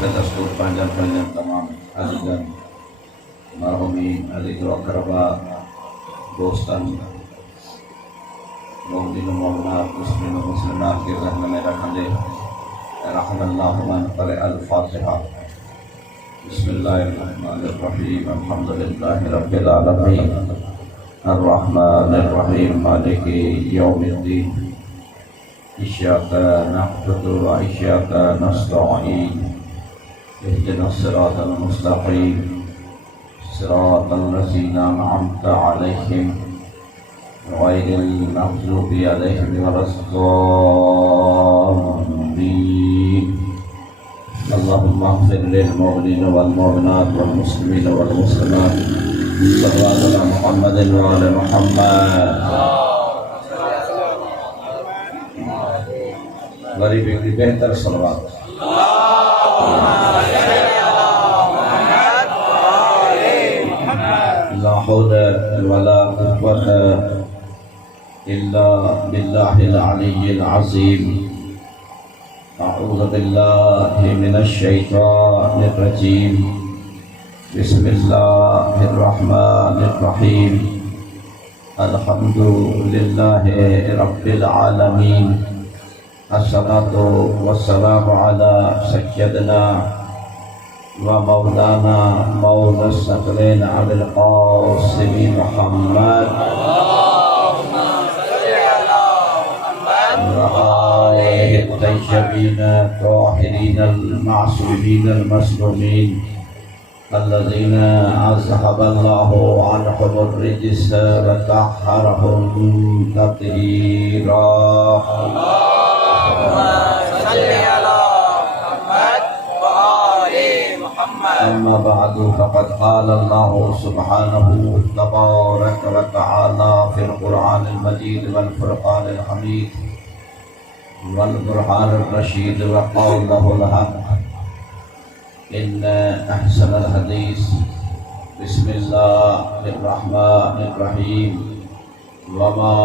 dastur panjang-panjang tamam azidan marhumi aziz wa akraba dostan mu'minin mu'minat muslimin muslimat kirah namera khande rahmanallahu man qala al-fatihah. Bismillahirrahmanirrahim. Alhamdulillahi rabbil alamin ar-rahmanir-rahim maliki yaumiddin. Iyyaka na'budu wa iyyaka nasta'in. Ihdinas siratal mustaqim. Siratal ladzina an'amta 'alaihim ghairil maghdubi 'alaihim waladdallin. Allahumma ighfir lil mu'minina wal mu'minat wal muslimina wal muslimat. Sallallahu ala Muhammadin wa ala Muhammad. गरीब की बेहतर सलवात ला हौल वला कुव्वता इल्ला बिल्लाहिल अलिय्यिल अज़ीम। अऊज़ु बिल्लाहि मिनश शैतानिर रजीम। बिस्मिल्लाहिर रहमानिर रहीम। अल्हम्दुलिल्लाहि रब्बिल आलमीन। अस्सलातु वस्सलामु अला सय्यदिना व मौलाना मौला सकलैन अबिल क़ासिम मुहम्मद व आलिहि तय्यबीन ताहिरीन अल-मासूमीन अल-मस्लूमीन अल्लज़ीना अज़हबल्लाहु अन्हुमुर रिज्स व तह्हरहुम तत्हीरा। अम्मा बअदु फ़क़द क़ाल अल्लाहु सुब्हानहु तबारक व तआला फ़िल क़ुरआनिल मजीद वल फ़ुरक़ानिल हमीद वल बुरहानिर रशीद व क़ौलुहुल हक़। इन्ना अहसनल हदीस बिस्मिल्लाहिर रहमानिर रहीम। वमा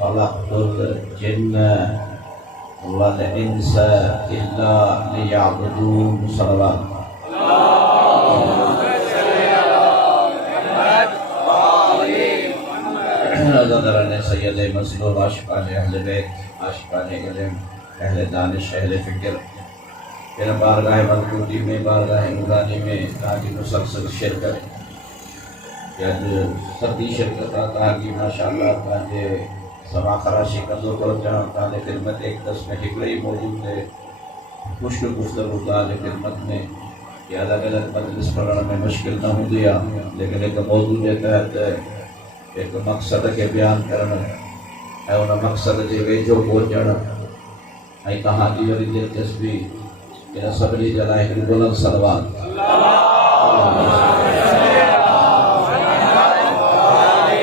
ख़लक़तुल जिन्ना वल इंसा इल्ला लियअबुदून। सल्लल्लाहु अलैहि सय्यदे मसलूल आशिकान अहले बैत आशिकान इल्म अहले दानिश अहले फिक्र इन बारगाह मलकूती में बारगाह नूरानी में ताकि मुसलसल शिरकत याद सदी शिरकत आता कि माशाअल्लाह ताजे समा खराशी कदो कर जहां ताजे खिदमत एक दस में हिकड़ी मौजूद है। मुश्किल गुफ्तगू ताजे खिदमत में कि अलग अलग मजलिस पढ़ने में मुश्किल न हो गया, लेकिन एक मौजूद के तहत एक मकसद के बयान करना है उन मकसद के वेझो पहुंचना ऐं तहां जी वरी दिलचस्पी इन सभिनी जे लाइ हिकिड़ी बुलंद सलवात।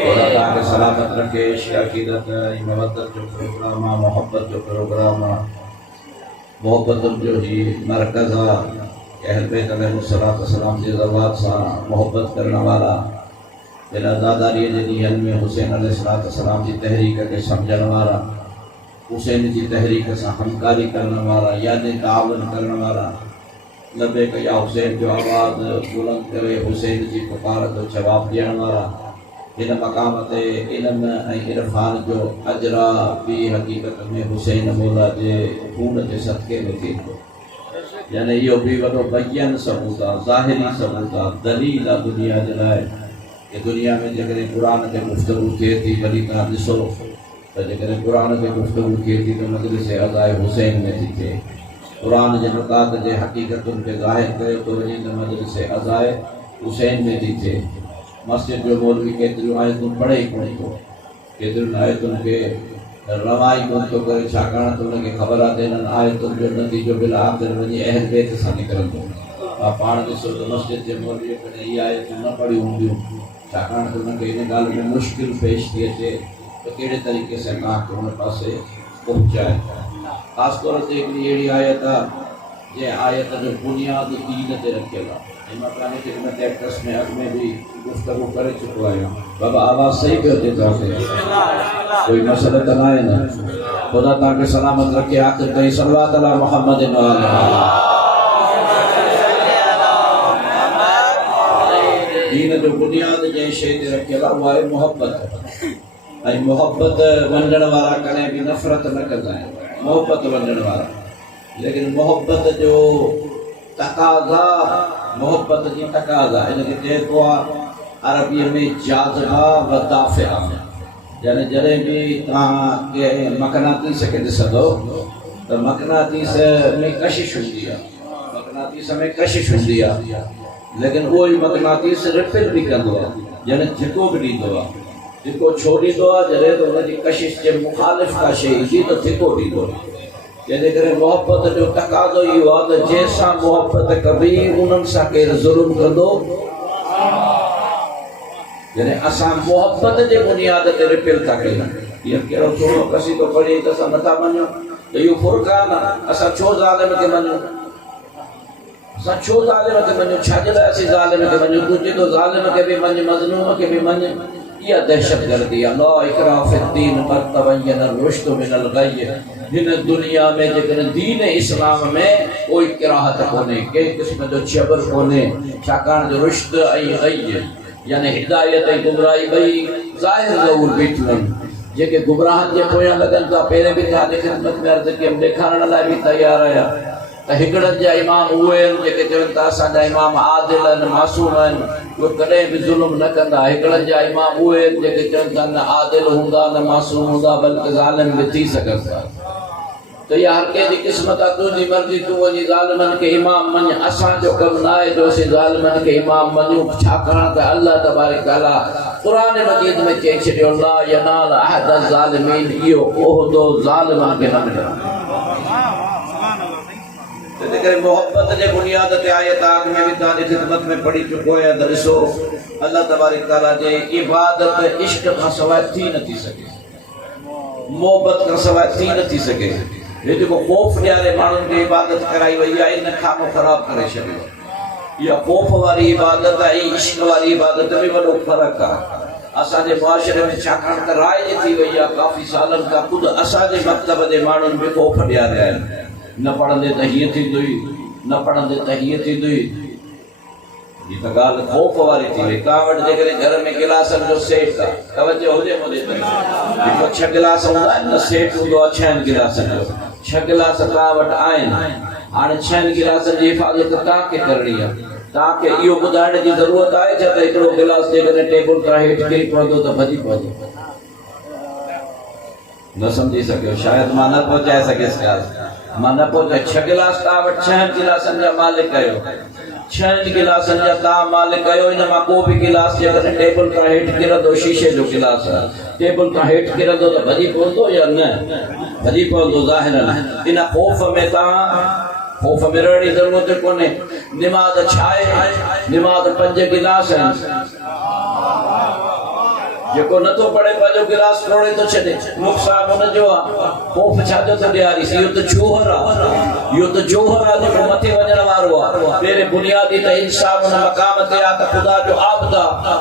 खुदा तव्हांखे सलामत रखे। इश्क़ अक़ीदत ऐं मवदत जो प्रोग्राम आहे, मोहब्बत जो प्रोग्राम आहे, मोहब्बतुनि जो ही मरकज़ आहे। अहल बैत अलैहिस्सलाम जी ज़वात सां मोहब्बत करण वारा इन आज़ादारीअ जे ॾींहंनि में हुसैन अलैहिस्सलाम जी तहरीक खे सम्झण वारा, हुसैन जी तहरीक सां हमकारी करण वारा, यानी तावन करण वारा, लबैक या हुसैन जो आवाज़ बुलंद करे हुसैन जी पुकार जो जवाब ॾियण वारा। हिन मक़ाम ते इल्म ऐं इरफ़ान जो अजरा बि हक़ीक़त में हुसैन मौला जे खून जे सदक़े में थिए थो। यानी इहो बि वॾो बयन सबूत आहे, ज़ाहिरी सबूत आहे, दलील आहे दुनिया जे लाइ कि दुनिया में जेकॾहिं क़ुरान ते गुफ़्तगू थिए थी, वरी तव्हां ॾिसो त जेकॾहिं क़ुरान ते गुफ़्तगू थिए थी त मजलिस अज़ाए हुसैन में थी थिए। क़ुरान जे नुकात जे हक़ीक़तुनि खे ज़ाहिर करे थो वञे त मजलिस अज़ाए हुसैन में थी थिए। मस्जिद जो मौलवी केतिरियूं आयतूं पढ़े ई कोन थो, केतिरियुनि आयतुनि खे रवाई कोन थो करे, छाकाणि त हुनखे ख़बर आहे त हिननि आयतुनि जो नतीजो बिल आख़िर वञी अहल बैत सां निकिरंदो। पाण ॾिसो त मस्जिद जे मौलवीअ कॾहिं इहे आयतूं न पढ़ियूं हूंदियूं, छाकाणि त हुनखे इन ॻाल्हि में मुश्किल पेश थी अचे त कहिड़े तरीक़े सां तव्हांखे हुन पासे पहुचाए। ख़ासि तौर ते हिकिड़ी अहिड़ी आयत आहे जंहिं आयत जो बुनियादु दीन ते रखियल आहे। मां तव्हांखे खिदमत एक्ट्रेस में अॻु में बि गुफ़्तगू करे चुको आहियां। बाबा आवाज़ सही पियो अचे तव्हांखे, कोई मसइलो त न आहे न? ख़ुदा तव्हांखे सलामत रखे। आख़िर ताईं सलवात अला मुहम्मद। शइ ते रखियल आहे उहा आहे मोहब्बत। ऐं मोहब्बत वंडण वारा कॾहिं बि नफ़रत न कंदा आहिनि, मोहब्बत वंडण वारा। लेकिन मोहब्बत जो तक़ाज़ा, मोहब्बत जी तक़ाज़ा इनखे चइबो आहे अरबीअ में जाज़बा व दाफ़िआ। यानी जॾहिं बि तव्हां कंहिं मक़नातीस खे ॾिसंदो त मक़नातीस में कशिश हूंदी आहे, मक़नातीस में कशिश हूंदी आहे, लेकिन उहो ई मक़नातीस रिपेल बि कंदो आहे, यानी धिको बि ॾींदो आहे। धिको छो ॾींदो आहे? जॾहिं त हुनजी कशिश जे मुखालिफ़ का शइ ईंदी त धिको ॾींदो। जंहिंजे करे मोहब्बत जो तक़ाज़ो इहो आहे त जंहिंसां मोहब्बत कबी उन्हनि सां केरु ज़ुल्म कंदो। यानी असां मोहब्बत जे बुनियाद ते रिपेल था कयूं। इहो कहिड़ो थोरो कसी थो पढ़े त असां नथा मञूं त इहो फुरक़ान आहे। असां छो ज़ालिम खे मञूं? असां छो ज़ालिम खे मञूं? छाजे लाइ असीं ज़ालिम खे मञूं? तूं चए थो ज़ालिम खे बि मञ, मज़लूम खे बि मञ। इहा दहशतगर्दी आहे। ला इकराह फ़िद्दीन क़द तबय्यन रुश्द मिनल ग़य। हिन दुनिया में जेकॾहिं दीन इस्लाम में कोई किराहत कोन्हे, कंहिं क़िस्म जो जबर कोन्हे, छाकाणि जो रुश्द ऐं ग़य यानी हिदायत ऐं गुमराही ॿई ज़ाहिर ज़रूर बीठियूं आहिनि। जेके गुमराहनि जे पोयां लॻनि था पहिरें बि तव्हांजे ख़िदमत में अर्ज़ु कयमि, ॾेखारण लाइ बि तयारु आहियां त हिकिड़नि जा इमाम उहे आहिनि जेके चवनि था असांजा इमाम आदिल आहिनि, मासूम आहिनि, उहे कॾहिं बि ज़ुल्म न कंदा। हिकिड़नि जा इमाम उहे आहिनि जेके चवनि था न आदिल हूंदा न मासूम हूंदा, बल्कि ज़ालिम बि थी सघनि था। त इहा हर कंहिंजी क़िस्मत आहे, तुंहिंजी मर्ज़ी, तूं वञी ज़ालिमनि खे इमाम मञ। असांजो कमु न आहे जो असीं ज़ालिमनि खे इमाम मञूं, छाकाणि त अल्लाह तबारक तआला क़ुरान मजीद में चई छॾियो ला यनाल अहद ज़ालिमीन, इहो उहिदो ज़ालिमनि खे न मिलंदो। तंहिंजे करे मोहब्बत जे बुनियाद ते आयत आग में बि तव्हांजी ख़िदमत में पढ़ी चुको आहियां त ॾिसो अल्लाह तबारक तआला जे इबादत इश्क खां सवाइ थी नथी सघे, मोहब्बत खां सवाइ थी नथी सघे। हे जेको ख़ौफ़ ॾियारे माण्हुनि खे इबादत कराई वई आहे, इन खामो ख़राब करे छॾियो। इहा ख़ौफ़ वारी इबादत ऐं इश्क वारी इबादत में वॾो फ़र्क़ु आहे असांजे मुआशिरे में। छाकाणि त राइज थी वई आहे काफ़ी सालनि खां, ख़ुदि असांजे मकतब जे माण्हुनि बि ख़ौफ़ ॾियारिया आहिनि। न पढ़ंदे त हीअं थींदो हुई, न पढ़ंदे त हीअं थींदो हुई। हीअ त ॻाल्हि ख़ौफ़ वारी थी वई। तव्हां वटि जेकॾहिं घर में गिलासनि जो सेट आहे, तवजो हुजे मुंहिंजे तरफ़, जेको 6 गिलास हूंदा आहिनि न, सेट हूंदो आहे 6 गिलासनि जो। 6 गिलास तव्हां वटि आहिनि, हाणे 6 गिलासनि जी हिफ़ाज़त तव्हांखे करणी आहे। तव्हांखे इहो ॿुधाइण जी ज़रूरत आहे छा त हिकिड़ो गिलास जेकॾहिं टेबल खां हेठि किरी पवंदो त भॼी पवंदो? न सम्झी सघियो, शायदि मां न पहुचाए सघियसि ॻाल्हि। मां न पहुचाए। 6 गिलास तव्हां वटि 6 गिलासनि जा मालिक आहियो, 6 गिलासनि जा तव्हां मालिक आहियो। इन मां को बि गिलास जेकॾहिं टेबल खां हेठि किरंदो, शीशे जो गिलास टेबल खां हेठि किरंदो त भॼी पवंदो या न? भॼी पवंदो ज़ाहिरन। इन ख़ौफ़ में तव्हां ख़ौफ़ में रहण जी ज़रूरत कोन्हे। निमाज़ छा आहे? निमाज़ 5 गिलास आहिनि। जेको नथो पढ़े पंहिंजो गिलास टोड़े थो छॾे, नुक़सान हुनजो आहे। ख़ौफ़ छाजो थो ॾियारीसि? इहो त जोहर आहे, इहो त जोहर आहे जेको मथे वञण वारो आहे। पहिरें बुनियादी त इंसान हुन मक़ाम ते आहे त ख़ुदा जो आब्द आहे,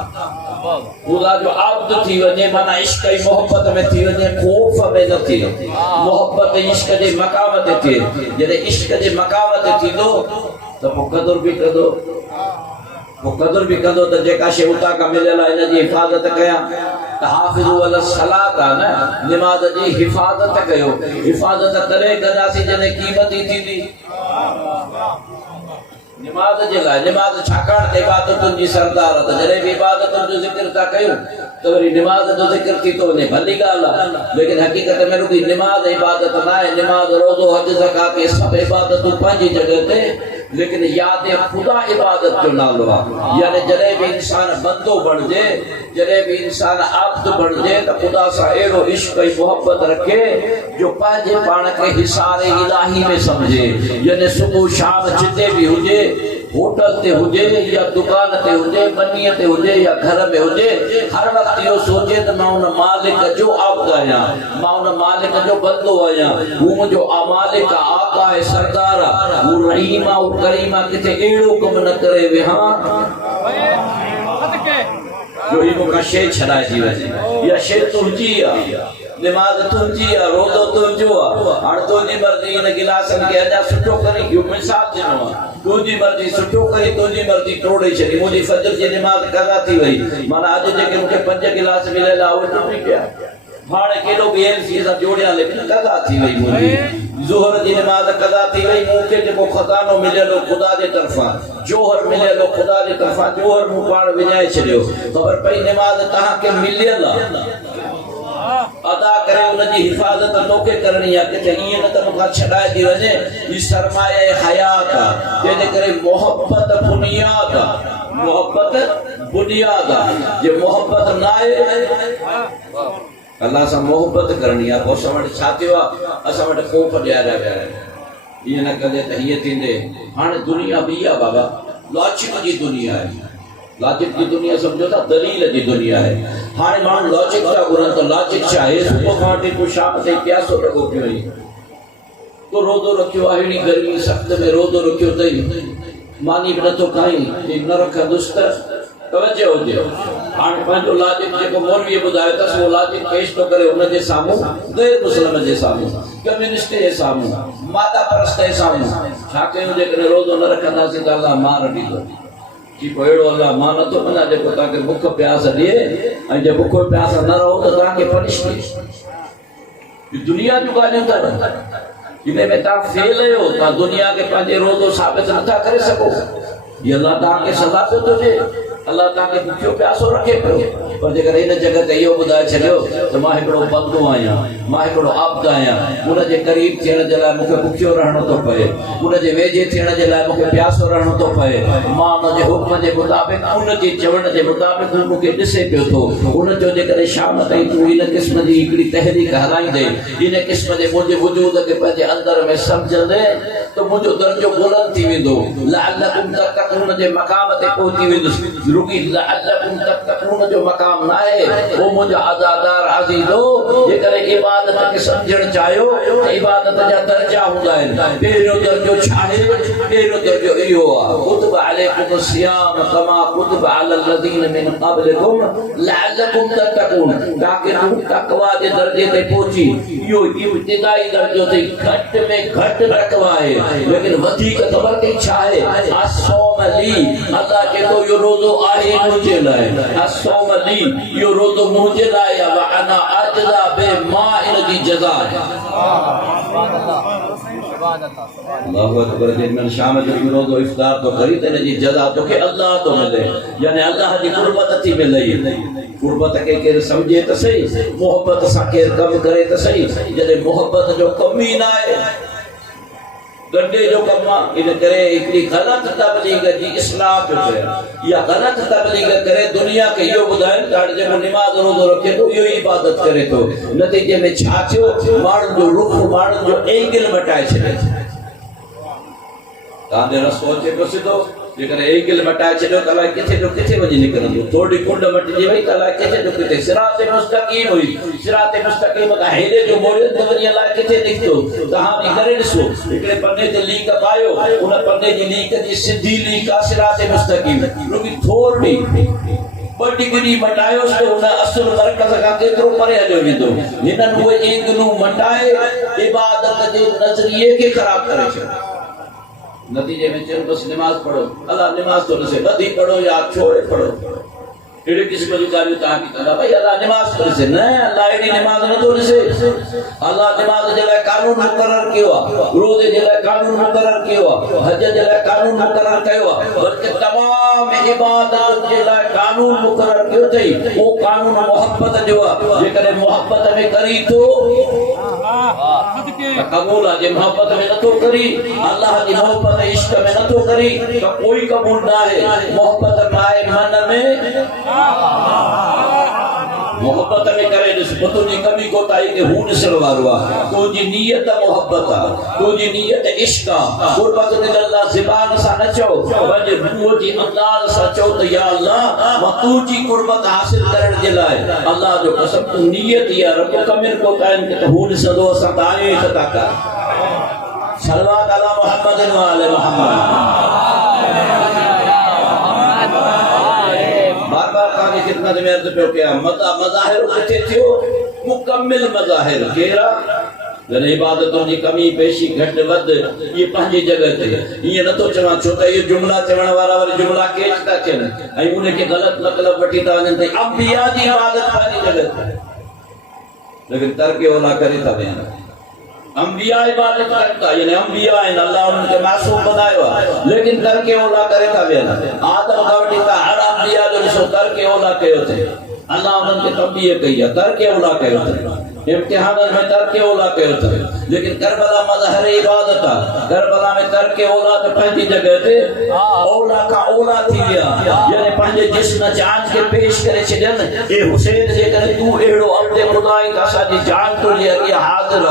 ख़ुदा जो आब्द थी वञे, माना इश्क ऐं मोहब्बत में थी वञे, ख़ौफ़ में न थिए। मोहब्बत इश्क जे मक़ाम ते थिए। जॾहिं इश्क जे मक़ाम ते थींदो त पोइ क़दुर बि कंदो, वो कदर भी कंदो त जेका शइ उतां खां मिलियल आहे इन जी हिफ़ाज़त कयां। त हाफ़िज़ू अला सलात आहे न, निमाज़ जी हिफ़ाज़त कयो। हिफ़ाज़त तॾहिं कंदासीं जॾहिं क़ीमती थींदी निमाज़ जे लाइ। निमाज़ छाकाणि त इबादतुनि जी सरदार आहे, त जॾहिं बि इबादतुनि जो ज़िक्र था कयूं त वरी निमाज़ जो ज़िक्र थी थो वञे, भली ॻाल्हि आहे। लेकिन हक़ीक़त में रुॻी निमाज़ इबादत न आहे। निमाज़, रोज़ो, हज, ज़कात इहे सभु इबादतूं पंहिंजी जॻह ते, लेकिन याद खुदा इबादत जो नालो आहे। यानी जॾहिं बि इंसान बंदो बणिजे, जॾहिं बि इंसान आब्द बणिजे त ख़ुदा सां अहिड़ो इश्क ऐं मोहब्बत रखे जो पंहिंजे पाण खे हिसार इलाही में सम्झे। यानी सुबुह शाम जिते बि हुजे, होटल ते हुजे या दुकान ते हुजे, मनीअ ते हुजे या घर में हुजे, हर वक़्तु इहो सोचे त मां उन मालिक जो आब्द आहियां, मां उन मालिक जो बंदो आहियां। हू मुंहिंजो मालिक आका आहे, सरदार आहे, हू रहीम आहे, हू करीम आहे। किथे अहिड़ो कमु न करे वेहां जो ही मूंखां शइ छॾाइजी वञे, इहा शइ तुंहिंजी आहे, नमाज तुंहिंजी आहे, रोज़ो तुंहिंजो आहे। हाणे तुंहिंजी मर्ज़ी इन गिलासनि खे अञा सुठो करे इहो मिसाल ॾिनो आहे। तुंहिंजी मर्ज़ी सुठो करे, तुंहिंजी मर्ज़ी टोड़े छॾी। मुंहिंजी फजर जी नमाज क़ज़ा थी वई, माना अॼु जेके मूंखे 5 गिलास मिलियल आहे उहे टुटी पिया। हाणे केॾो बि एलसी सां जोड़िया लेकिन क़ज़ा थी वई मुंहिंजी। ज़ोहर जी नमाज क़ज़ा थी वई। मूंखे जेको खज़ानो मिलियल हो ख़ुदा जे तरफ़ां, जोहर मिलियल हो ख़ुदा जे तरफ़ां, जोहर मूं पाण विञाए छॾियो। ख़बर पई नमाज तव्हांखे मिलियल आहे, अदा करे उनजी हिफ़ाज़त तोखे करणी आहे। किथे ईअं न त मूंखां छॾाए थी वञे। ही सरमाए हयात आहे, जंहिंजे करे मोहब्बत बुनियाद आहे। मोहब्बत बुनियाद आहे। जे मोहब्बत न आहे, अल्लाह सां मोहब्बत करणी आहे। पोइ असां वटि छा थियो आहे, असां वटि ख़ौफ़ ॾियारिया विया आहिनि। ईअं न कजे त हीअं थींदे। हाणे दुनिया बि आहे बाबा, लॉजिक जी दुनिया आहे। लॉजिक की दुनिया समझो था, दलील की दुनिया है। हाणे माण्हू लॉजिक था घुरनि त लॉजिक छा आहे? सुबुह खां वठी पोइ शाम ताईं प्यासो लॻो पियो आहे, तो रोज़ो रखियो आहे। अहिड़ी गर्मी सख़्त में रोज़ो रखियो अथई, मानी बि नथो खाईं, न रखंदुसि त तवजो हुजे। हाणे पंहिंजो लॉजिक जेको मौलवी ॿुधायो अथसि उहो लॉजिक पेश थो करे हुनजे साम्हूं, गैर मुस्लिम जे साम्हूं, कम्युनिस्ट जे साम्हूं, माता परस्त जे साम्हूं। छा कयूं? जेकॾहिं रोज़ो न रखंदासीं त अल्लाह मार ॾींदो। कि अहिड़ो अल्लाह मां नथो मञा जेको तव्हांखे बुख प्यास ॾिए, ऐं जे बुख प्यास न रहो त तव्हांखे पनिश ॾिए। दुनिया जूं ॻाल्हियूं अथव, इन में तव्हां फेल आहियो। तव्हां दुनिया खे पंहिंजे रोज़ो साबित नथा करे सघो। ये अल्लाह तव्हांखे सज़ा पियो थो ॾिए, अल्लाह तव्हांखे बुखियो प्यासो रखे पियो। पर जेकॾहिं हिन जॻह ते इहो ॿुधाए छॾियो त मां हिकिड़ो बंदो आहियां, मां हिकिड़ो आब्द आहियां, उनजे क़रीब थियण जे लाइ मूंखे बुखियो रहणो थो पए, उनजे वेझे थियण जे लाइ मूंखे प्यासो रहणो थो पए। मां उनजे हुक्म जे मुताबिक़, उनजे चवण जे मुताबिक़ हू मूंखे ॾिसे पियो थो। उनजो जेकॾहिं शाम ताईं तूं इन क़िस्म जी हिकिड़ी तहरीक हलाईंदे, इन क़िस्म जे मुंहिंजे वजूद खे पंहिंजे अंदर में सम्झंदे, त मुंहिंजो दर्जो बुलंद थी वेंदो। लअल्लकुम तत्तक़ून जे मक़ाम ते पहुची वेंदुसि। रुॻी लअल्लकुम तत्तक़ून जो मक़ाम न आहे। ओ मुंहिंजा अज़ादार अज़ीज़ो, जेकॾहिं इबादत खे सम्झणु चाहियो त इबादत जा दर्जा हूंदा आहिनि। पहिरियों दर्जो छा आहे? पहिरियों दर्जो इहो आहे, कुतिब अलैकुम सियाम कमा कुतिब अलल लज़ीन मिन क़ब्लिकुम लअल्लकुम तत्तक़ून, ताकि तूं तक़वा जे दर्जे ते पहुची। इहो इब्तिदाई दर्जो ते घटि में घटि तक़वा आहे, लेकिन वधीक ख़बर अथई छा आहे? असौम ली, अल्लाह चए थो इहो रोज़ो आहे मुंहिंजे लाइ। असौम ली, इहो रोज़ो मुंहिंजे लाइ आहे। व अना अजज़ा बे मां इन जी जज़ा आहे। अल्लाहु अकबर। जेॾीमहिल शाम जो रोज़ो इफ़्तार तो करी त इन जी जज़ा तोखे अल्लाह तो मिले, यानी अल्लाह जी कुर्बत थी मिले। कुर्बत खे केरु सम्झे त सही, मोहब्बत सां केरु कमु करे त सही। जॾहिं मोहब्बत जो कमु ई न आहे, गड्ढे जो कमु आहे, इन करे हिकिड़ी ग़लति तबलीग जी इस्लाह पियो करे। इहा ग़लति तबलीग करे दुनिया खे इहो ॿुधाइनि त हाणे जेको निमाज़ रोज़ो रखे थो इहो ई इबादत करे थो। नतीजे में छा थियो? माण्हुनि जो रुख, माण्हुनि जो एंगल मटाए छॾे। तव्हांजे रस्तो अचे पियो सिधो, जेकॾहिं एंगल मटाए छॾियो त अलाए किथे जो किथे वञी निकिरंदो। थोरी कुंड मटिजी वई त अलाए किथे जो किथे। सिराते मुस्तक़ीम हुई, सिराते मुस्तक़ीम खां हेॾे जो मोड़ियो त वञी अलाए किथे निकितो। तव्हां बि करे ॾिसो, हिकिड़े पने ते लीक पायो, उन पने जी लीक जी सिधी लीक आहे सिराते मुस्तक़ीम। रुॻी थोरी 2 डिग्री मटायोसि त हुन असुल मरकज़ खां केतिरो परे हलियो वेंदो। हिननि उहे एंगलूं मटाए इबादत जे नज़रिए खे ख़राब करे छॾियो। नतीजे में चयो बस नमाज पढ़ो, अल्लाह नमाज तो ॾिसे, ॿधी पढ़ो या छोड़े पढ़ो। अहिड़े क़िस्म जी ॻाल्हियूं तव्हां की कंदा भई अल्लाह नमाज तो ॾिसे। न, अल्लाह अहिड़ी नमाज नथो ॾिसे। अल्लाह नमाज जे लाइ कानून मुक़ररु कयो आहे, रोज़े जे लाइ कानून मुक़ररु कयो आहे, हज जे लाइ कानून मुक़ररु कयो आहे, बल्कि तमाम इबादत जे लाइ कानून मुक़ररु कयो अथई। उहो कानून मोहब्बत जो आहे। जेकॾहिं मोहब्बत में करी थो कबूल आहे, जे मोहब्बत में नथो करी, अल्लाह जी मोहब्बत इश्क में नथो करी त कोई कबूल न आहे। मोहब्बत न आहे मन में, मोहब्बत में करे ॾिस, तुंहिंजी कमी कोताही खे हू ॾिसण वारो आहे। तुंहिंजी नीयत मोहब्बत आहे, तुंहिंजी नीयत इश्क आहे। गुरबत दिल अल्लाह ज़बान सां न चओ, पंहिंजे रूह जी अंदाज़ सां चओ त या अल्लाह मां तुंहिंजी कुर्बत हासिल करण जे लाइ, अल्लाह जो कसम तूं नीयत या रब कमिर कोताहिन खे त हू ॾिसंदो। असां तव्हांजो ई इज़त कर। सलवात अला मुहम्मद व आले मुहम्मद। बार-बार तव्हांजी ख़िदमत में अर्ज़ पियो कयां, मज़ाहिर किथे थियो? मुकम्मिल मज़ाहिर केरा जन इबादतों की कमी पेशी घट वध ये पंहिंजी जगह ते ये न तो चवा छो त ये जुमला चवण वाला वरी जुमला केच था चन ऐ उन के गलत मतलब वठी था वञन त अंबिया जी इबादत पंहिंजी जगह ते लेकिन तरके ओला करे था बयान अंबिया इबादत करता यानी अंबिया इन अल्लाह उनके मासूम बनायो लेकिन तरके ओला करे था बयान आदम का वठी था हर अंबिया जो सो तरके ओला कयो थे अल्लाह उनके तंबीह कई तरके ओला कयो थे इम्तिहान में तरके ओला कयो थे लेकिन करबला मज़हर इबादत करबला में तरके ओला तो पंहिंजी जगह ते ओला का ओला थी गया यानी पंहिंजे जिस्म जान के पेश करे छडन ए हुसैन जे करे तू एड़ो अब्दे खुदाई का साजी जान तो ले के हाजिर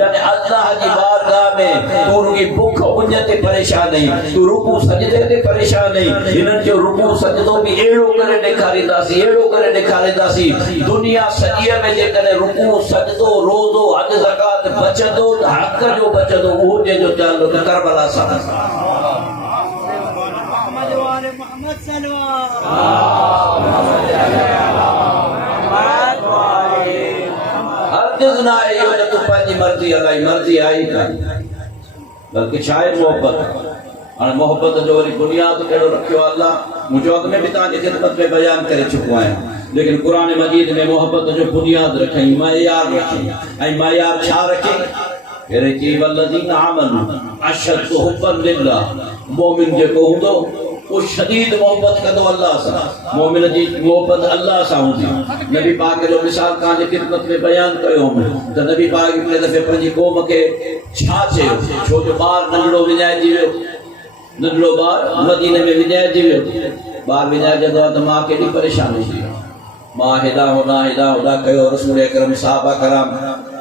यानी अल्लाह की बारगाह में तू की भूख उन ते परेशान नहीं तू रुकू सजदे ते परेशान नहीं इनन जो रुकू सजदो भी एड़ो करे दिखारीदासी दुनिया सजिया में जे करे रुकू सजदो रोज़ो हज ज़कात बचदो हक जो बचदो वो जे जो ताल्लुक करबला सा मोहम्मद हरगिज़ ना यो जो तू पंहिंजी मर्जी आई कान बल्कि शायद मोहब्बत और मोहब्बत जो वरी बुनियाद केड़ो रखियो अल्लाह मुझे अग में भी तांजी खिदमत में बयान करे चुको आया लेकिन कुरान मजीद में मोहब्बत जो बुनियाद रखी मयार रखी ऐ मयार छा रखी फिर की वल्लजीन आमनू अशद्दु हुब्बन लिल्लाह मोमिन जे को हुंदो वो शदीद मोहब्बत कदो अल्लाह सा मोमिन जी मोहब्बत अल्लाह सा हुंदी नबी पाक जो मिसाल तांजी खिदमत में बयान कयो त नबी पाक हिकड़े दफे पंहिंजी कौम के छा चयो छो जो बार नंढड़ो विञाए जी वियो नंढड़ो बार मदीने में विञाए जी वियो बार विञाए जदो त मां केडी परेशान थी मां हेदा होदा कयो रसूल अकरम सहाबा कराम